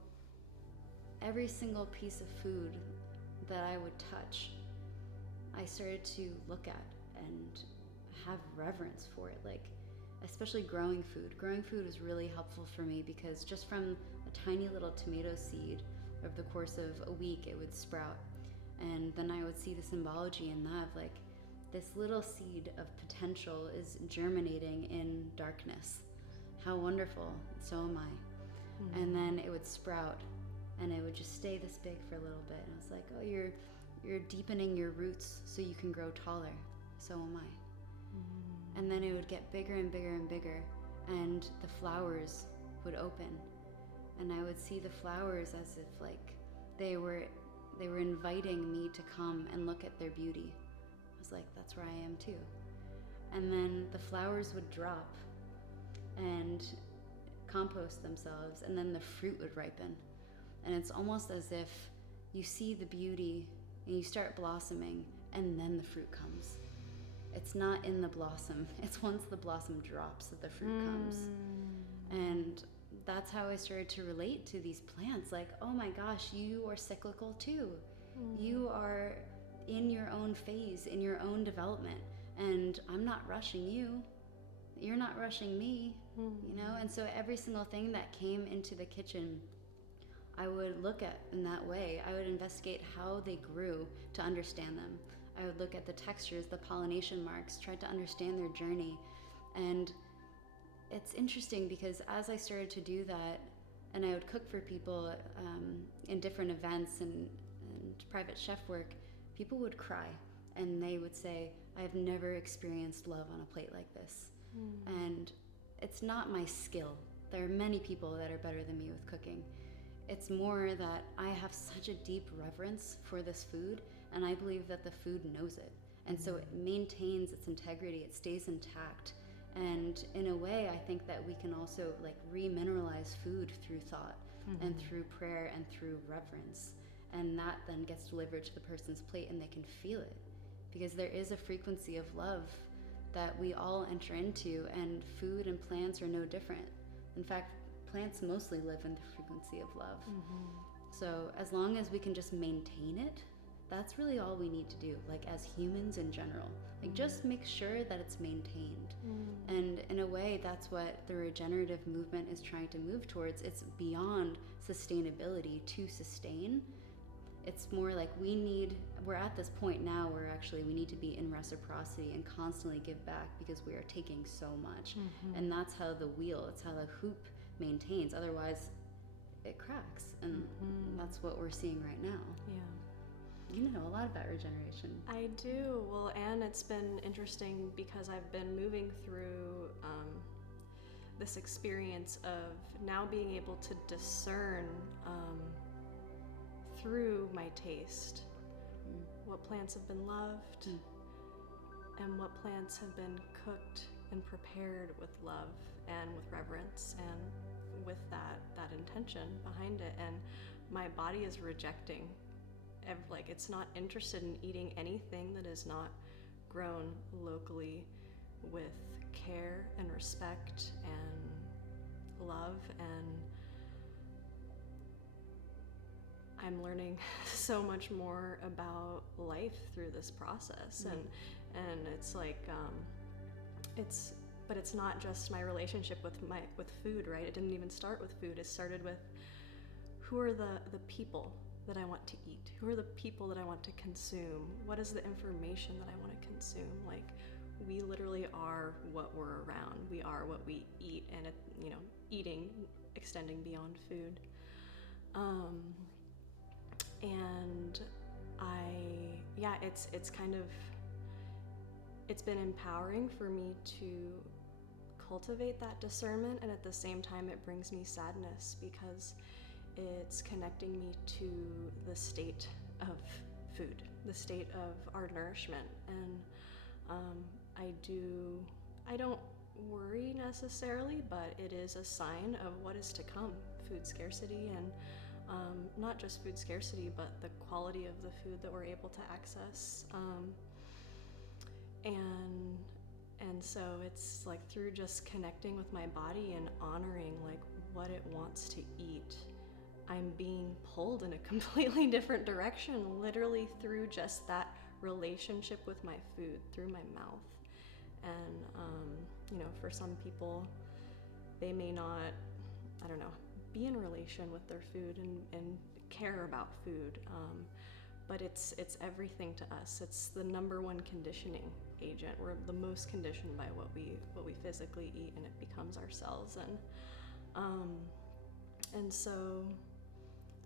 every single piece of food that I would touch, I started to look at and have reverence for it. Like, especially growing food. Growing food was really helpful for me because just from a tiny little tomato seed, over the course of a week, it would sprout. And then I would see the symbology in that, like, this little seed of potential is germinating in darkness. How wonderful. So am I. And then it would sprout, and it would just stay this big for a little bit. And I was like, oh, you're deepening your roots so you can grow taller. So am I. And then it would get bigger and bigger and bigger, and the flowers would open, and I would see the flowers as if like they were inviting me to come and look at their beauty. I was like, that's where I am too. And then the flowers would drop and compost themselves, and then the fruit would ripen. And it's almost as if you see the beauty and you start blossoming, and then the fruit comes. It's not in the blossom. It's once the blossom drops that the fruit comes. And that's how I started to relate to these plants. Like, oh my gosh, you are cyclical too. You are in your own phase, in your own development. And I'm not rushing you. You're not rushing me, you know? And so every single thing that came into the kitchen, I would look at in that way. I would investigate how they grew to understand them. I would look at the textures, the pollination marks, try to understand their journey. And it's interesting because as I started to do that, and I would cook for people in different events and private chef work, people would cry and they would say, I've never experienced love on a plate like this. And it's not my skill. There are many people that are better than me with cooking. It's more that I have such a deep reverence for this food, and I believe that the food knows it. And so it maintains its integrity, it stays intact. And in a way, I think that we can also like remineralize food through thought and through prayer and through reverence. And that then gets delivered to the person's plate and they can feel it. Because there is a frequency of love that we all enter into, and food and plants are no different. In fact, plants mostly live in the frequency of love. So as long as we can just maintain it, that's really all we need to do, like as humans in general. Like just make sure that it's maintained. And in a way, that's what the regenerative movement is trying to move towards. It's beyond sustainability to sustain. It's more like we're at this point now where actually we need to be in reciprocity and constantly give back because we are taking so much. And that's how the wheel, it's how the hoop maintains. Otherwise, it cracks. And that's what we're seeing right now. Yeah. You know a lot about regeneration. I do. Well, and it's been interesting because I've been moving through this experience of now being able to discern through my taste what plants have been loved and what plants have been cooked and prepared with love and with reverence and with that intention behind it. And my body is rejecting, like it's not interested in eating anything that is not grown locally with care and respect and love. And I'm learning so much more about life through this process. And it's like but it's not just my relationship with food, right? It didn't even start with food. It started with who are the people that I want to eat? Who are the people that I want to consume? What is the information that I want to consume? Like, we literally are what we're around. We are what we eat, and eating extending beyond food. And it's been empowering for me to cultivate that discernment, and at the same time it brings me sadness because it's connecting me to the state of food, the state of our nourishment. And I don't worry necessarily, but it is a sign of what is to come, food scarcity, and not just food scarcity, but the quality of the food that we're able to access. And so it's like through just connecting with my body and honoring like what it wants to eat, I'm being pulled in a completely different direction, literally through just that relationship with my food, through my mouth. And for some people, they may not, I don't know, be in relation with their food and care about food, but it's everything to us. It's the number one conditioning agent. We're the most conditioned by what we physically eat, and it becomes ourselves. And so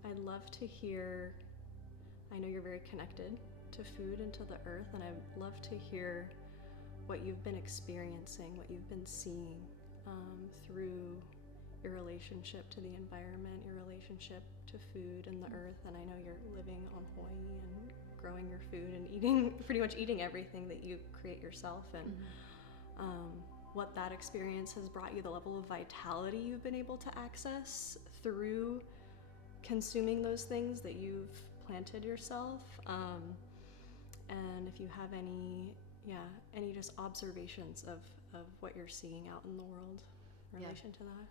I'd love to hear, I know you're very connected to food and to the earth, and I'd love to hear what you've been experiencing, what you've been seeing through your relationship to the environment, your relationship to food and the earth. And I know you're living on Hawaii and growing your food and pretty much eating everything that you create yourself, and what that experience has brought you, the level of vitality you've been able to access through consuming those things that you've planted yourself. And if you have any just observations of what you're seeing out in the world in relation to that.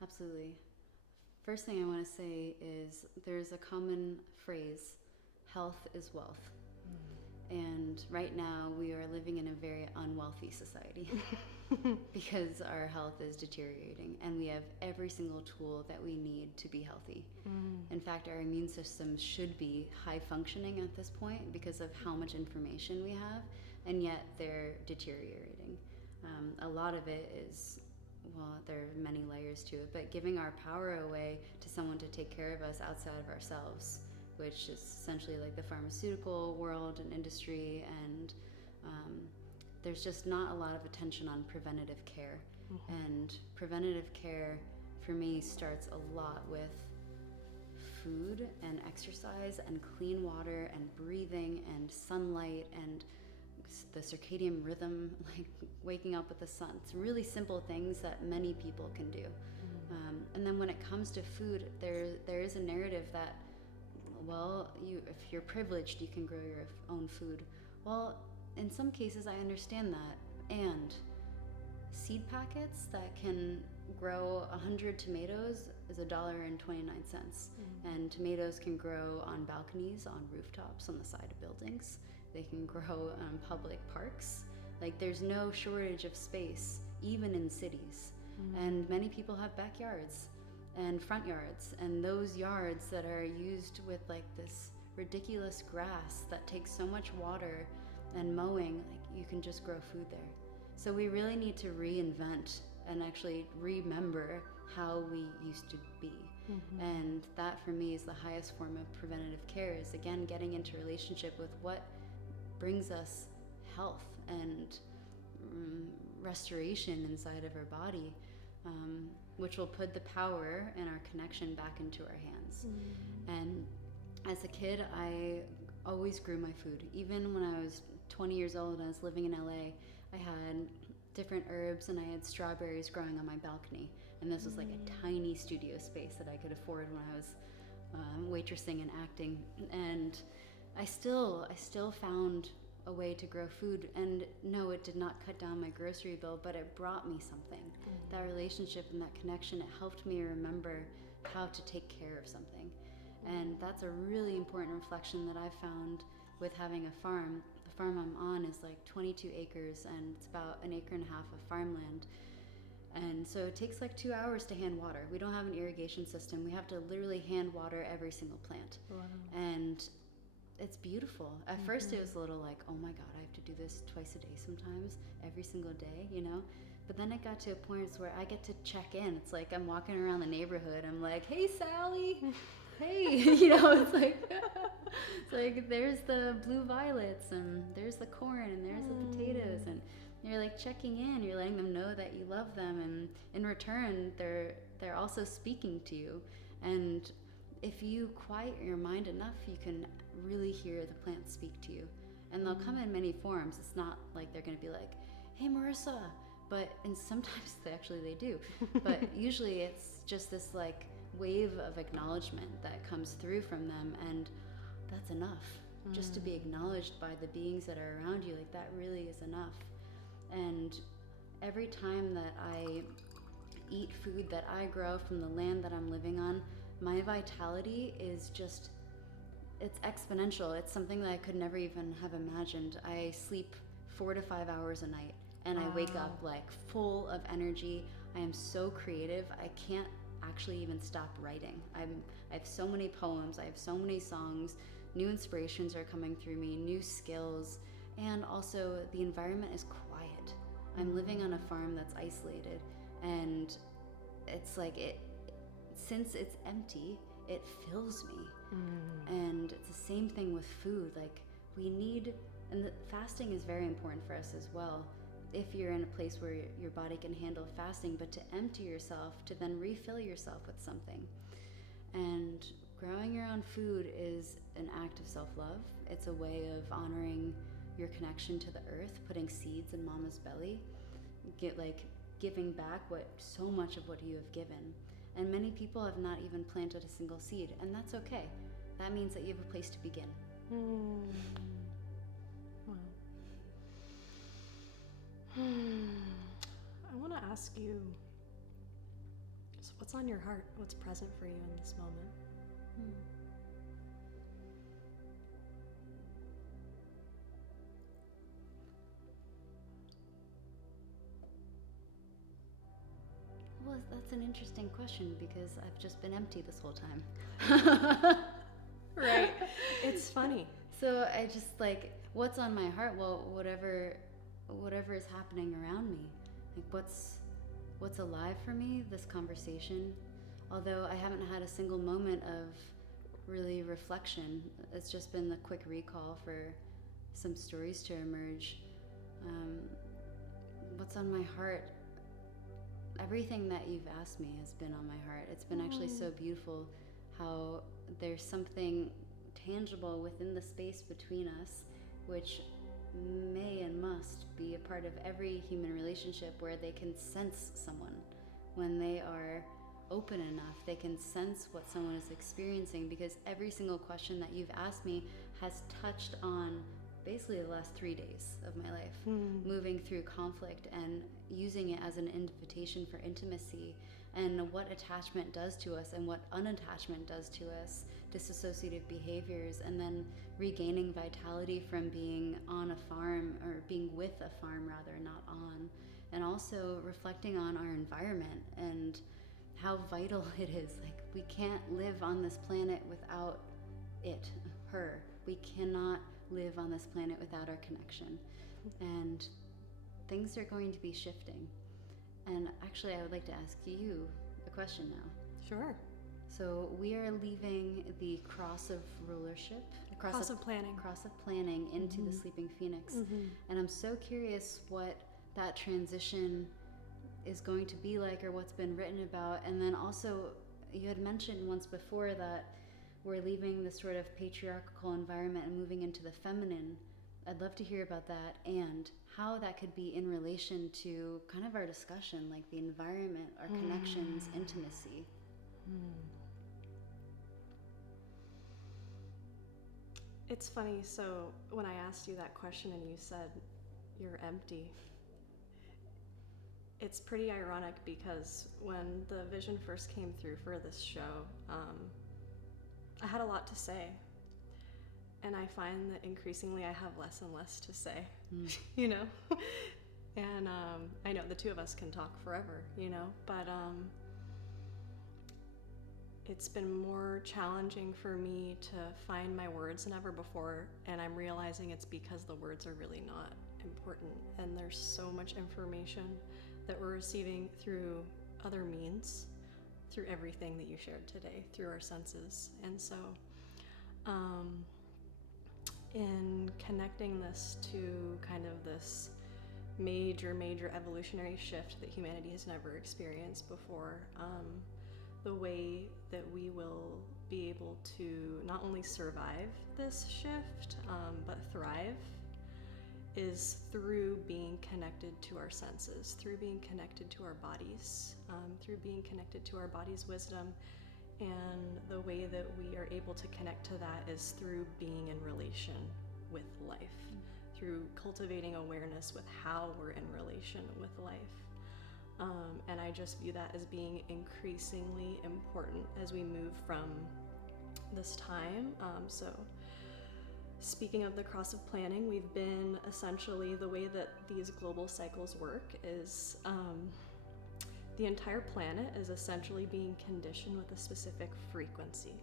Absolutely. First thing I want to say is there's a common phrase, health is wealth. And right now we are living in a very unwealthy society because our health is deteriorating, and we have every single tool that we need to be healthy. In fact, our immune system should be high functioning at this point because of how much information we have, and yet they're deteriorating. A lot of it is, well, there are many layers to it, but giving our power away to someone to take care of us outside of ourselves, which is essentially like the pharmaceutical world and industry, and there's just not a lot of attention on preventative care. And preventative care for me starts a lot with food and exercise and clean water and breathing and sunlight and the circadian rhythm, like waking up with the sun. It's really simple things that many people can do. And then when it comes to food, there is a narrative that, well, if you're privileged, you can grow your own food. Well, in some cases, I understand that. And seed packets that can grow 100 tomatoes is $1.29. And tomatoes can grow on balconies, on rooftops, on the side of buildings. They can grow on public parks. Like, there's no shortage of space, even in cities. And many people have backyards and front yards, and those yards that are used with like this ridiculous grass that takes so much water and mowing, like you can just grow food there. So we really need to reinvent and actually remember how we used to be. And that for me is the highest form of preventative care, is again getting into relationship with what brings us health and restoration inside of our body, which will put the power and our connection back into our hands. And as a kid, I always grew my food. Even when I was 20 years old and I was living in LA, I had different herbs and I had strawberries growing on my balcony. And this was like a tiny studio space that I could afford when I was waitressing and acting. And I still found a way to grow food, and no, it did not cut down my grocery bill, but it brought me something. That relationship and that connection, it helped me remember how to take care of something. And that's a really important reflection that I've found with having a farm. The farm I'm on is like 22 acres, and it's about 1.5 acres of farmland. And so it takes like 2 hours to hand water. We don't have an irrigation system. We have to literally hand water every single plant. And it's beautiful. At first it was a little like, oh my God, I have to do this twice a day sometimes, every single day, you know? But then it got to a point where I get to check in. It's like I'm walking around the neighborhood. I'm like, hey, Sally, hey, you know, it's like there's the blue violets and there's the corn and there's the potatoes, and you're like checking in. You're letting them know that you love them, and in return, they're also speaking to you. And if you quiet your mind enough, you can really hear the plants speak to you. And they'll come in many forms. It's not like they're going to be like, hey, Marisa. And sometimes they do. But usually it's just this like wave of acknowledgement that comes through from them. And that's enough. Just to be acknowledged by the beings that are around you, like that really is enough. And every time that I eat food that I grow from the land that I'm living on, my vitality is just, it's exponential. It's something that I could never even have imagined. I sleep 4 to 5 hours a night, and I wake up like full of energy. I am so creative. I can't actually even stop writing. I have so many poems. I have so many songs. New inspirations are coming through me, new skills, and also the environment is quiet. I'm living on a farm that's isolated, and it's like since it's empty, it fills me. And it's the same thing with food. Like fasting is very important for us as well. If you're in a place where your body can handle fasting, but to empty yourself, to then refill yourself with something. And growing your own food is an act of self-love. It's a way of honoring your connection to the earth, putting seeds in mama's belly, giving back so much of what you have given. And many people have not even planted a single seed, and that's okay. That means that you have a place to begin. Wow. I want to ask you, so what's on your heart? What's present for you in this moment? Well, that's an interesting question because I've just been empty this whole time. Right. It's funny. So I just what's on my heart? Well, whatever is happening around me. Like what's alive for me, this conversation. Although I haven't had a single moment of really reflection. It's just been the quick recall for some stories to emerge. What's on my heart? Everything that you've asked me has been on my heart. It's been actually so beautiful how there's something tangible within the space between us, which may and must be a part of every human relationship, where they can sense someone. When they are open enough, they can sense what someone is experiencing, because every single question that you've asked me has touched on basically the last 3 days of my life, moving through conflict and using it as an invitation for intimacy, and what attachment does to us and what unattachment does to us, disassociative behaviors, and then regaining vitality from being on a farm, or being with a farm rather, not on, and also reflecting on our environment and how vital it is. Like, we can't live on this planet without it, her. We cannot live on this planet without our connection. And things are going to be shifting. And actually, I would like to ask you a question now. Sure. So we are leaving the cross of rulership, Cross of planning into the sleeping phoenix. And I'm so curious what that transition is going to be like, or what's been written about. And then also, you had mentioned once before that we're leaving this sort of patriarchal environment and moving into the feminine. I'd love to hear about that, and how that could be in relation to kind of our discussion, like the environment, our connections, intimacy. It's funny, so when I asked you that question and you said you're empty, it's pretty ironic, because when the vision first came through for this show, I had a lot to say, and I find that increasingly I have less and less to say, you know? And I know the two of us can talk forever, you know, but it's been more challenging for me to find my words than ever before, and I'm realizing it's because the words are really not important, and there's so much information that we're receiving through other means, through everything that you shared today, through our senses. And so in connecting this to kind of this major evolutionary shift that humanity has never experienced before, the way that we will be able to not only survive this shift, but thrive is through being connected to our senses, through being connected to our bodies, through being connected to our body's wisdom. And the way that we are able to connect to that is through being in relation with life, through cultivating awareness with how we're in relation with life. And I just view that as being increasingly important as we move from this time. So speaking of the cross of planning, we've been essentially, the way that these global cycles work is the entire planet is essentially being conditioned with a specific frequency.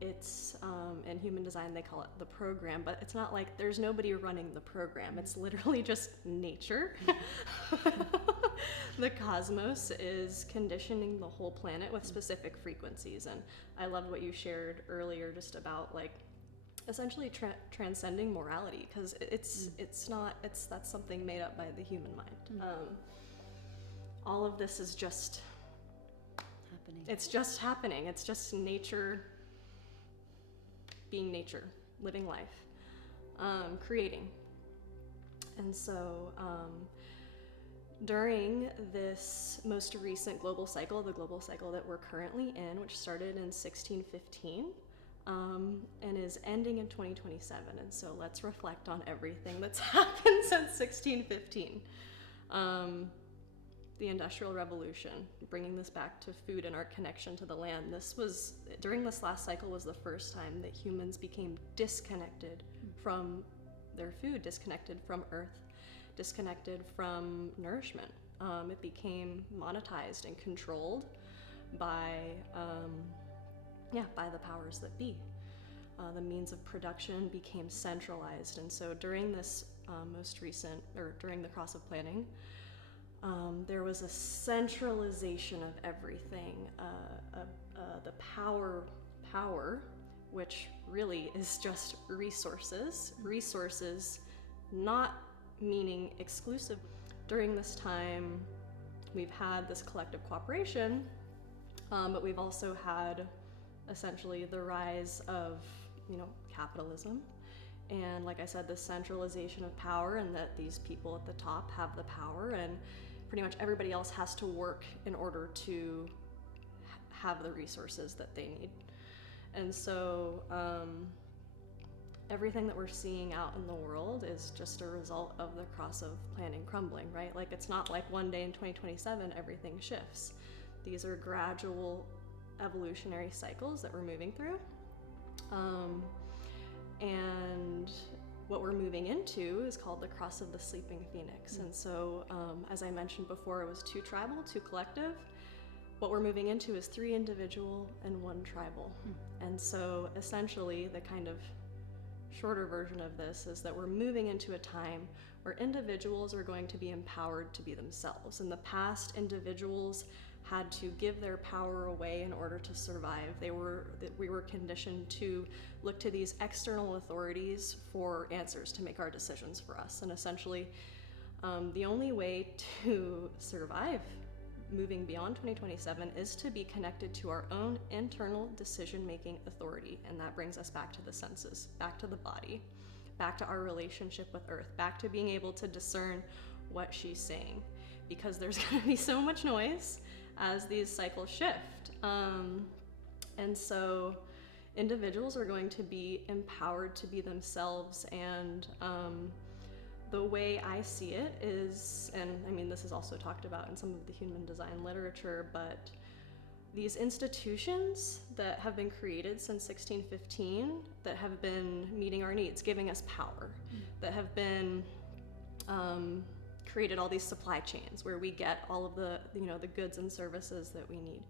It's, in human design, they call it the program, but it's not like there's nobody running the program. It's literally just nature. The cosmos is conditioning the whole planet with specific frequencies. And I loved what you shared earlier just about like essentially transcending morality, because that's something made up by the human mind. All of this is just happening. It's just happening. It's just nature being nature, living life, creating. And so during this most recent global cycle, the global cycle that we're currently in, which started in 1615, and is ending in 2027. And so let's reflect on everything that's happened since 1615. The Industrial Revolution, bringing this back to food and our connection to the land. During this last cycle was the first time that humans became disconnected from their food, disconnected from earth, disconnected from nourishment. It became monetized and controlled by the powers that be. The means of production became centralized. And so during this during the cross of planning, there was a centralization of everything, the power, which really is just resources, not meaning exclusive. During this time, we've had this collective cooperation, but we've also had essentially the rise of, capitalism. And like I said, the centralization of power, and that these people at the top have the power, and pretty much everybody else has to work in order to have the resources that they need. And so everything that we're seeing out in the world is just a result of the cross of planning crumbling, right? Like, it's not like one day in 2027 everything shifts. These are gradual evolutionary cycles that we're moving through. And what we're moving into is called the cross of the sleeping phoenix. And so, as I mentioned before, it was 2 tribal, 2 collective. What we're moving into is 3 individual and 1 tribal. And so essentially the kind of shorter version of this is that we're moving into a time where individuals are going to be empowered to be themselves. In the past, individuals had to give their power away in order to survive. We were conditioned to look to these external authorities for answers to make our decisions for us. And essentially, the only way to survive moving beyond 2027 is to be connected to our own internal decision-making authority. And that brings us back to the senses, back to the body, back to our relationship with Earth, back to being able to discern what she's saying. Because there's gonna be so much noise as these cycles shift. And so individuals are going to be empowered to be themselves. And the way I see it is, and I mean, this is also talked about in some of the human design literature, but these institutions that have been created since 1615 that have been meeting our needs, giving us power, that have been created all these supply chains where we get all of the the goods and services that we need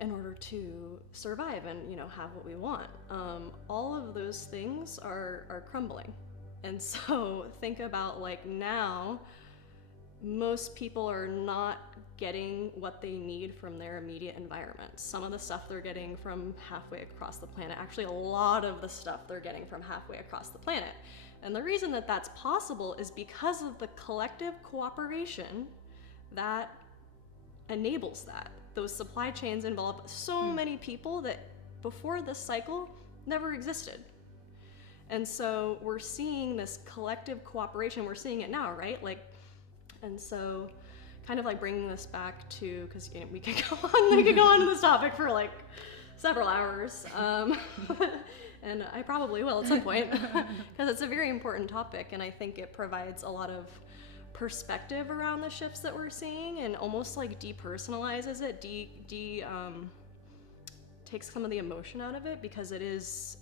in order to survive and have what we want. All of those things are crumbling. And so think about, like, now most people are not getting what they need from their immediate environment. Some of the stuff they're getting from halfway across the planet, actually a lot of the stuff they're getting from halfway across the planet. And the reason that that's possible is because of the collective cooperation that enables that. Those supply chains involve so many people that before this cycle never existed. And so we're seeing this collective cooperation. We're seeing it now, right? Like, and so kind of like bringing this back to, because we could go on to this topic for like several hours, and I probably will at some point, because it's a very important topic, and I think it provides a lot of perspective around the shifts that we're seeing, and almost like depersonalizes it, takes some of the emotion out of it, because it is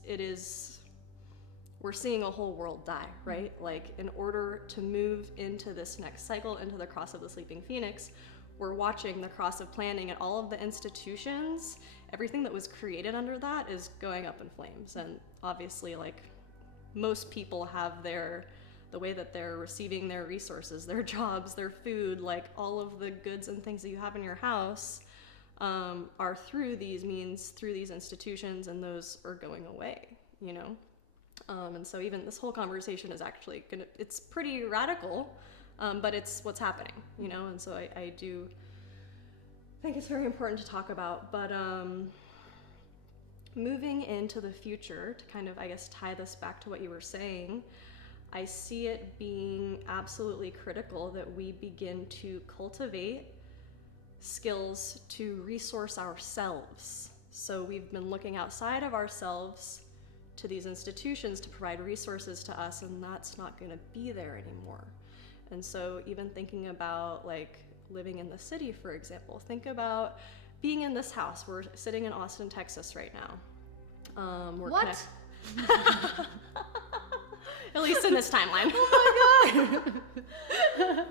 we're seeing a whole world die, right? Like, in order to move into this next cycle, into the cross of the sleeping phoenix, we're watching the cross of planning, and all of the institutions, everything that was created under that is going up in flames. And obviously, like, most people have the way that they're receiving their resources, their jobs, their food, like all of the goods and things that you have in your house are through these means, through these institutions, and those are going away, and so even this whole conversation is actually it's pretty radical, but it's what's happening, and so I do think it's very important to talk about. But moving into the future, to kind of, I guess, tie this back to what you were saying, I see it being absolutely critical that we begin to cultivate skills to resource ourselves. So we've been looking outside of ourselves to these institutions to provide resources to us, and that's not going to be there anymore. And so even thinking about like living in the city, for example, think about being in this house. We're sitting in Austin, Texas right now. What? At least in this timeline. Oh my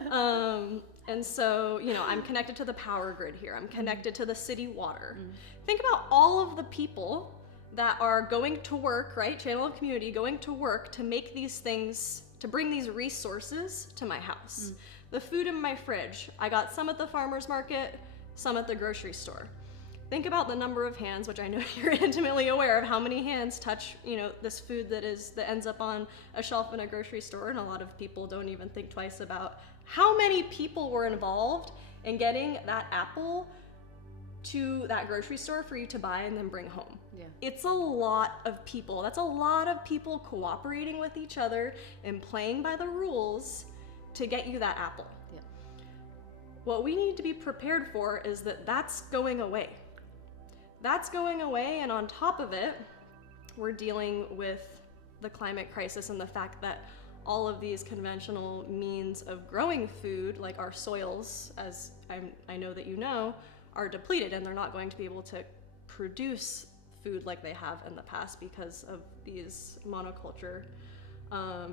God. And so, I'm connected to the power grid here. I'm connected to the city water. Think about all of the people that are going to work, right? Channel of community, going to work to make these things, to bring these resources to my house. The food in my fridge, I got some at the farmer's market, some at the grocery store. Think about the number of hands, which I know you're intimately aware of how many hands touch, this food that ends up on a shelf in a grocery store, and a lot of people don't even think twice about how many people were involved in getting that apple to that grocery store for you to buy and then bring home. Yeah. It's a lot of people. That's a lot of people cooperating with each other and playing by the rules to get you that apple. Yeah. What we need to be prepared for is that that's going away. That's going away, and on top of it, we're dealing with the climate crisis and the fact that all of these conventional means of growing food, like our soils, as I know that are depleted, and they're not going to be able to produce food like they have in the past because of these monoculture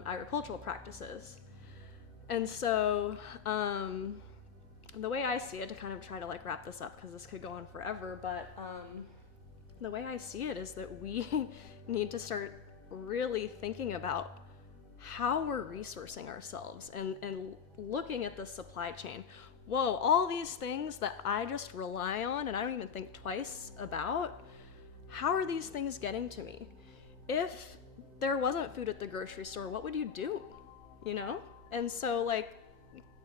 agricultural practices. And so the way I see it, to kind of try to like wrap this up, because this could go on forever, but the way I see it is that we need to start really thinking about how we're resourcing ourselves and looking at the supply chain. Whoa, all these things that I just rely on and I don't even think twice about, how are these things getting to me? If there wasn't food at the grocery store, what would you do? And so, like,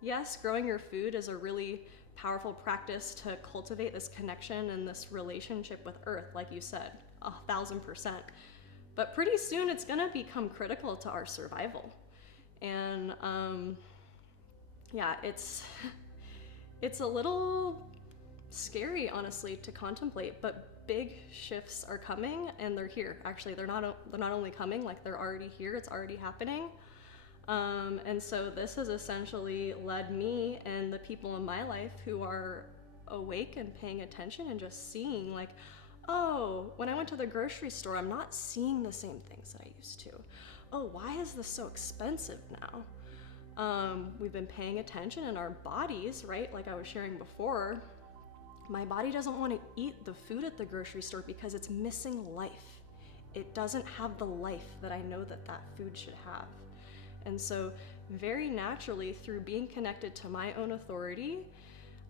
yes, growing your food is a really powerful practice to cultivate this connection and this relationship with Earth, like you said, 1,000%. But pretty soon it's gonna become critical to our survival. And it's a little scary, honestly, to contemplate, but big shifts are coming, and they're here. Actually, they're not only coming, like, they're already here, it's already happening. And so this has essentially led me and the people in my life who are awake and paying attention and just seeing, like, oh, when I went to the grocery store, I'm not seeing the same things that I used to. Oh, why is this so expensive now? We've been paying attention in our bodies, right? Like I was sharing before, my body doesn't want to eat the food at the grocery store because it's missing life. It doesn't have the life that I know that food should have. And so very naturally, through being connected to my own authority,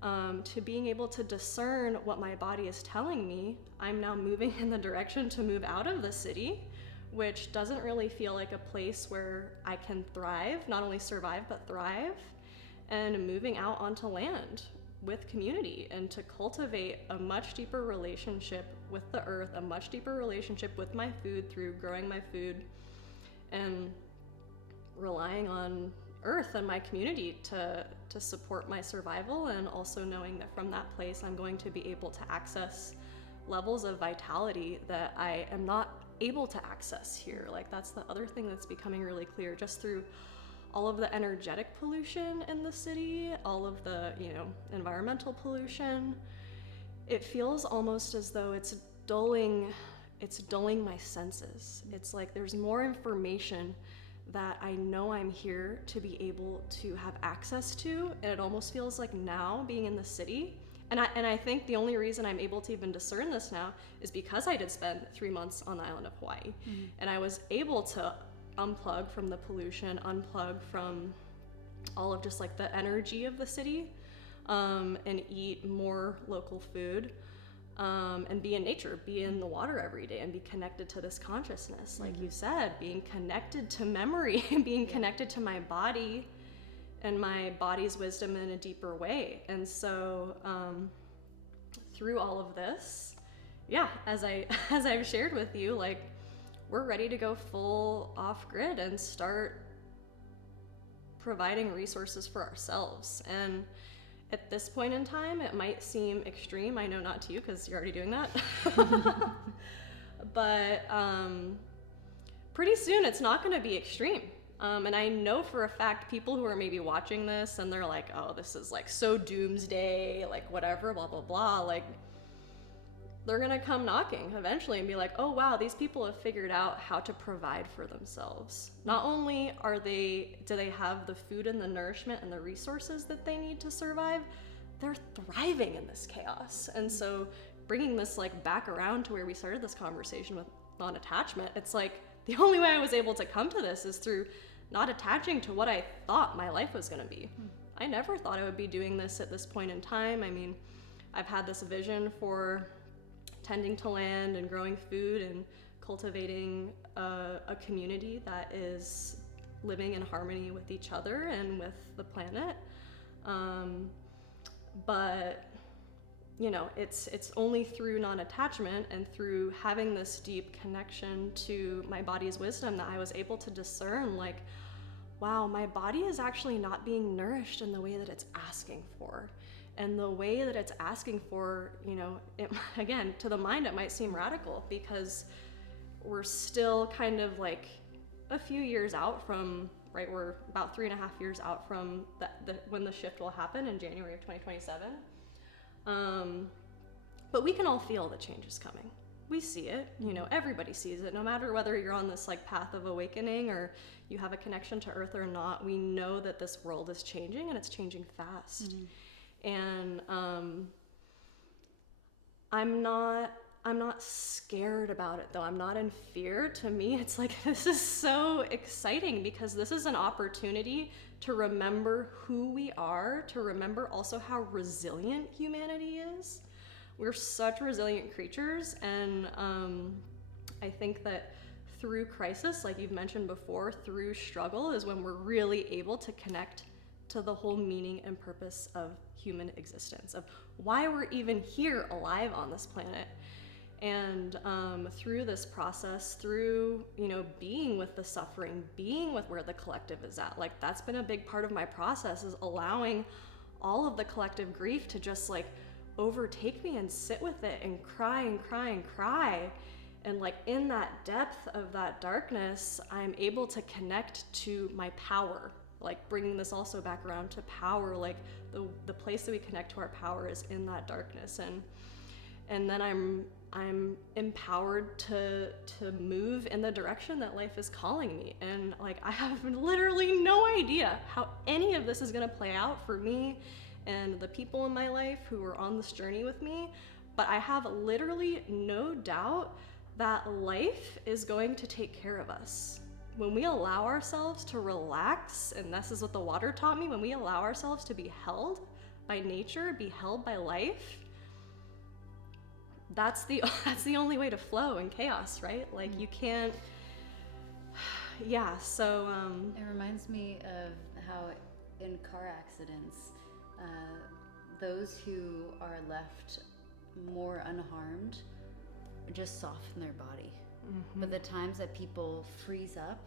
to being able to discern what my body is telling me, I'm now moving in the direction to move out of the city, which doesn't really feel like a place where I can thrive, not only survive, but thrive, and moving out onto land, with community and to cultivate a much deeper relationship with the earth, a much deeper relationship with my food through growing my food and relying on earth and my community to support my survival, and also knowing that from that place I'm going to be able to access levels of vitality that I am not able to access here. Like, that's the other thing that's becoming really clear just through all of the energetic pollution in the city, all of the, you know, environmental pollution. It feels almost as though it's dulling my senses. It's like there's more information that I know I'm here to be able to have access to, and it almost feels like now being in the city, and I think the only reason I'm able to even discern this now is because I did spend 3 months on the island of Hawaii, and I was able to unplug from the pollution, unplug from all of just like the energy of the city, and eat more local food. And be in nature, be in the water every day, and be connected to this consciousness, like you said, being connected to memory, being connected to my body and my body's wisdom in a deeper way. And so through all of this, as I've shared with you, like, we're ready to go full off grid and start providing resources for ourselves. And at this point in time, it might seem extreme. I know not to you because you're already doing that. But pretty soon it's not going to be extreme. And I know for a fact people who are maybe watching this and they're like, oh, this is like so doomsday, like whatever, blah, blah, blah. Like, they're going to come knocking eventually and be like, oh, wow, these people have figured out how to provide for themselves. Not only do they have the food and the nourishment and the resources that they need to survive, they're thriving in this chaos. And so bringing this like back around to where we started this conversation with non-attachment, it's like the only way I was able to come to this is through not attaching to what I thought my life was going to be. I never thought I would be doing this at this point in time. I mean, I've had this vision for tending to land and growing food and cultivating a community that is living in harmony with each other and with the planet. But you know, it's only through non-attachment and through having this deep connection to my body's wisdom that I was able to discern, like, wow, my body is actually not being nourished in the way that it's asking for. And the way that it's asking for, you know, again, to the mind, it might seem radical because we're still kind of like a few years out from, right, we're about 3.5 years out from when the shift will happen in January of 2027. But we can all feel the change is coming. We see it, you know, everybody sees it. No matter whether you're on this like path of awakening or you have a connection to earth or not, we know that this world is changing and it's changing fast. And I'm not scared about it though. I'm not in fear. To me, it's like, this is so exciting because this is an opportunity to remember who we are, to remember also how resilient humanity is. We're such resilient creatures, and I think that through crisis, like you've mentioned before, through struggle is when we're really able to connect to the whole meaning and purpose of human existence, of why we're even here alive on this planet. And through this process, through, you know, being with the suffering, being with where the collective is at, like that's been a big part of my process, is allowing all of the collective grief to just like overtake me and sit with it and cry and cry and cry. And like in that depth of that darkness, I'm able to connect to my power, like bringing this also back around to power, like the place that we connect to our power is in that darkness. And then I'm empowered to move in the direction that life is calling me. And like, I have literally no idea how any of this is gonna play out for me and the people in my life who are on this journey with me. But I have literally no doubt that life is going to take care of us. When we allow ourselves to relax, and this is what the water taught me, when we allow ourselves to be held by nature, be held by life, that's the only way to flow in chaos, right? Like you can't, so. It reminds me of how in car accidents, those who are left more unharmed just soften their body. But the times that people freeze up,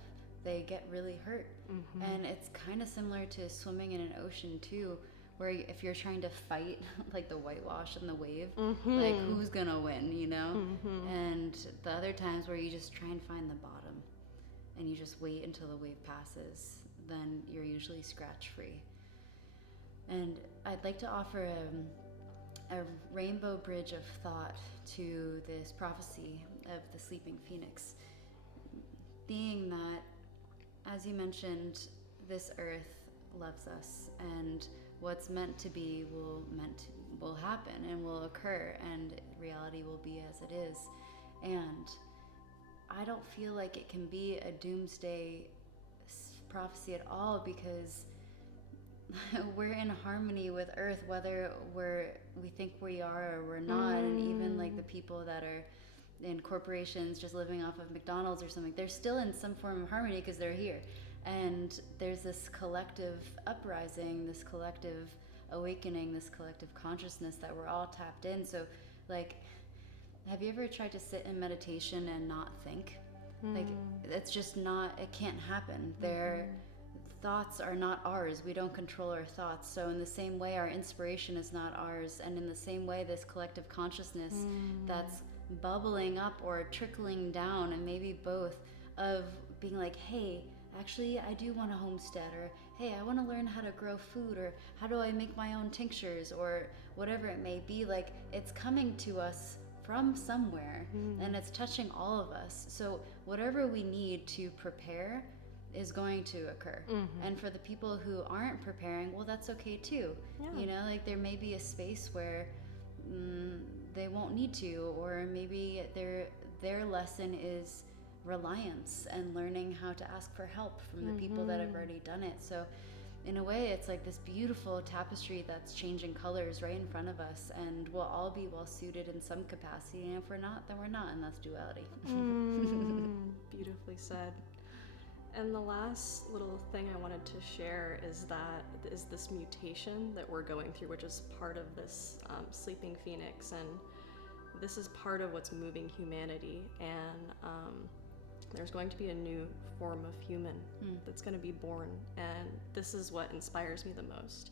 they get really hurt. And it's kind of similar to swimming in an ocean too, where if you're trying to fight like the whitewash and the wave, like who's gonna win, you know? And the other times where you just try and find the bottom and you just wait until the wave passes, then you're usually scratch free. And I'd like to offer a rainbow bridge of thought to this prophecy of the sleeping phoenix, being that, as you mentioned, this earth loves us, and what's meant to be will happen and will occur, and reality will be as it is. And I don't feel like it can be a doomsday prophecy at all, because we're in harmony with earth, whether we think we are or we're not. And even like the people that are in corporations just living off of McDonald's or something, they're still in some form of harmony because they're here. And there's this collective uprising, this collective awakening, this collective consciousness that we're all tapped in. So like, have you ever tried to sit in meditation and not think? Like, it's just not, it can't happen. Thoughts are not ours. We don't control our thoughts. So in the same way, our inspiration is not ours. And in the same way, this collective consciousness that's bubbling up or trickling down, and maybe both, of being like, hey, actually, I do want to homestead, or hey, I want to learn how to grow food, or how do I make my own tinctures, or whatever it may be. Like, it's coming to us from somewhere, and it's touching all of us. So whatever we need to prepare is going to occur. And for the people who aren't preparing, well, that's okay too. You know, like there may be a space where they won't need to, or maybe their lesson is reliance and learning how to ask for help from the people that have already done it. So in a way, it's like this beautiful tapestry that's changing colors right in front of us, and we'll all be well suited in some capacity, and if we're not, then we're not, and that's duality. Beautifully said. And the last little thing I wanted to share is this mutation that we're going through, which is part of this sleeping phoenix, and this is part of what's moving humanity. And there's going to be a new form of human that's going to be born, and this is what inspires me the most,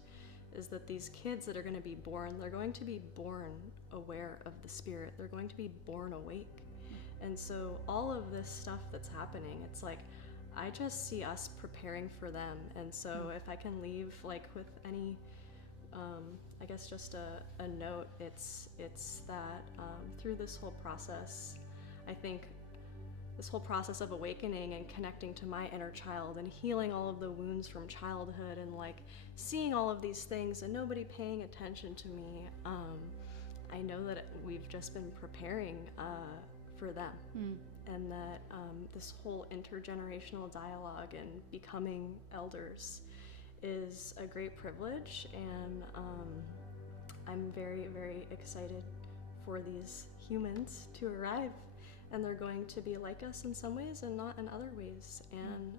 is that these kids that are going to be born, they're going to be born aware of the spirit. They're going to be born awake. And so all of this stuff that's happening, it's like, I just see us preparing for them. And so if I can leave like with any, I guess just a note, it's that through this whole process, I think this whole process of awakening and connecting to my inner child and healing all of the wounds from childhood, and like seeing all of these things and nobody paying attention to me, I know that we've just been preparing for them. And that this whole intergenerational dialogue and becoming elders is a great privilege, and I'm very, very excited for these humans to arrive, and they're going to be like us in some ways and not in other ways, and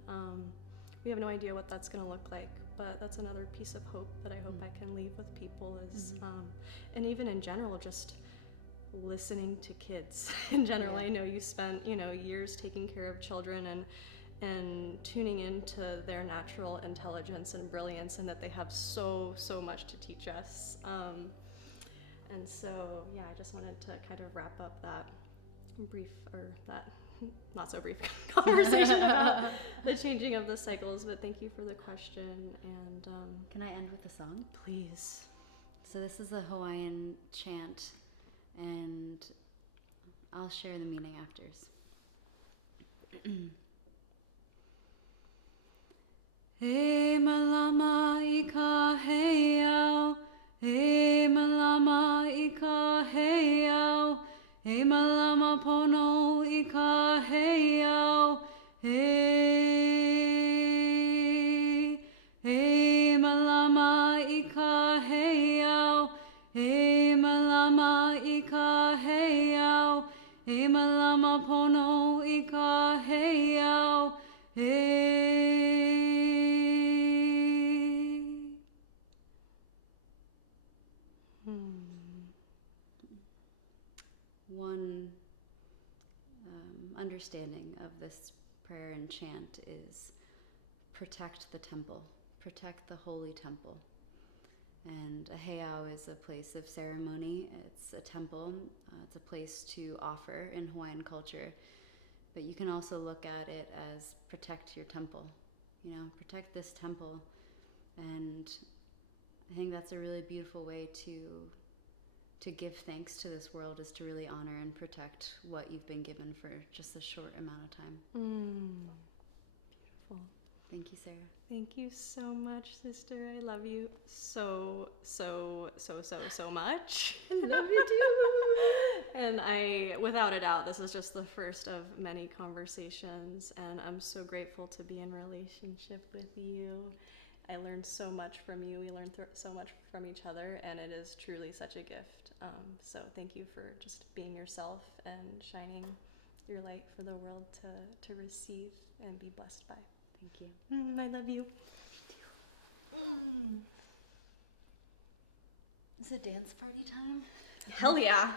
we have no idea what that's going to look like, but that's another piece of hope that I hope I can leave with people is, and even in general, just listening to kids in general. I know you spent years taking care of children and tuning into their natural intelligence and brilliance, and that they have so much to teach us, and so I just wanted to kind of wrap up that brief, or that not so brief conversation about the changing of the cycles. But thank you for the question. And Can I end with a song? Please. So this is a Hawaiian chant, and I'll share the meaning afters. E malama I ka heiau, e malama I ka heiau, e malama pono I ka heiau, e malama I ka heiau, e malama I ka heiau, e malama pono I ka heiau, one understanding of this prayer and chant is protect the temple, protect the holy temple. And a heiau is a place of ceremony. It's a temple. It's a place to offer in Hawaiian culture. But you can also look at it as protect your temple. You know, protect this temple. And I think that's a really beautiful way to give thanks to this world, is to really honor and protect what you've been given for just a short amount of time. Beautiful. Thank you, Sarah. Thank you so much, sister. I love you so much. I love you too. And without a doubt, this is just the first of many conversations, and I'm so grateful to be in relationship with you. I learned so much from you. We learned so much from each other, and it is truly such a gift. So thank you for just being yourself and shining your light for the world to receive and be blessed by. Thank you. I love you. Is it dance party time? Hell yeah.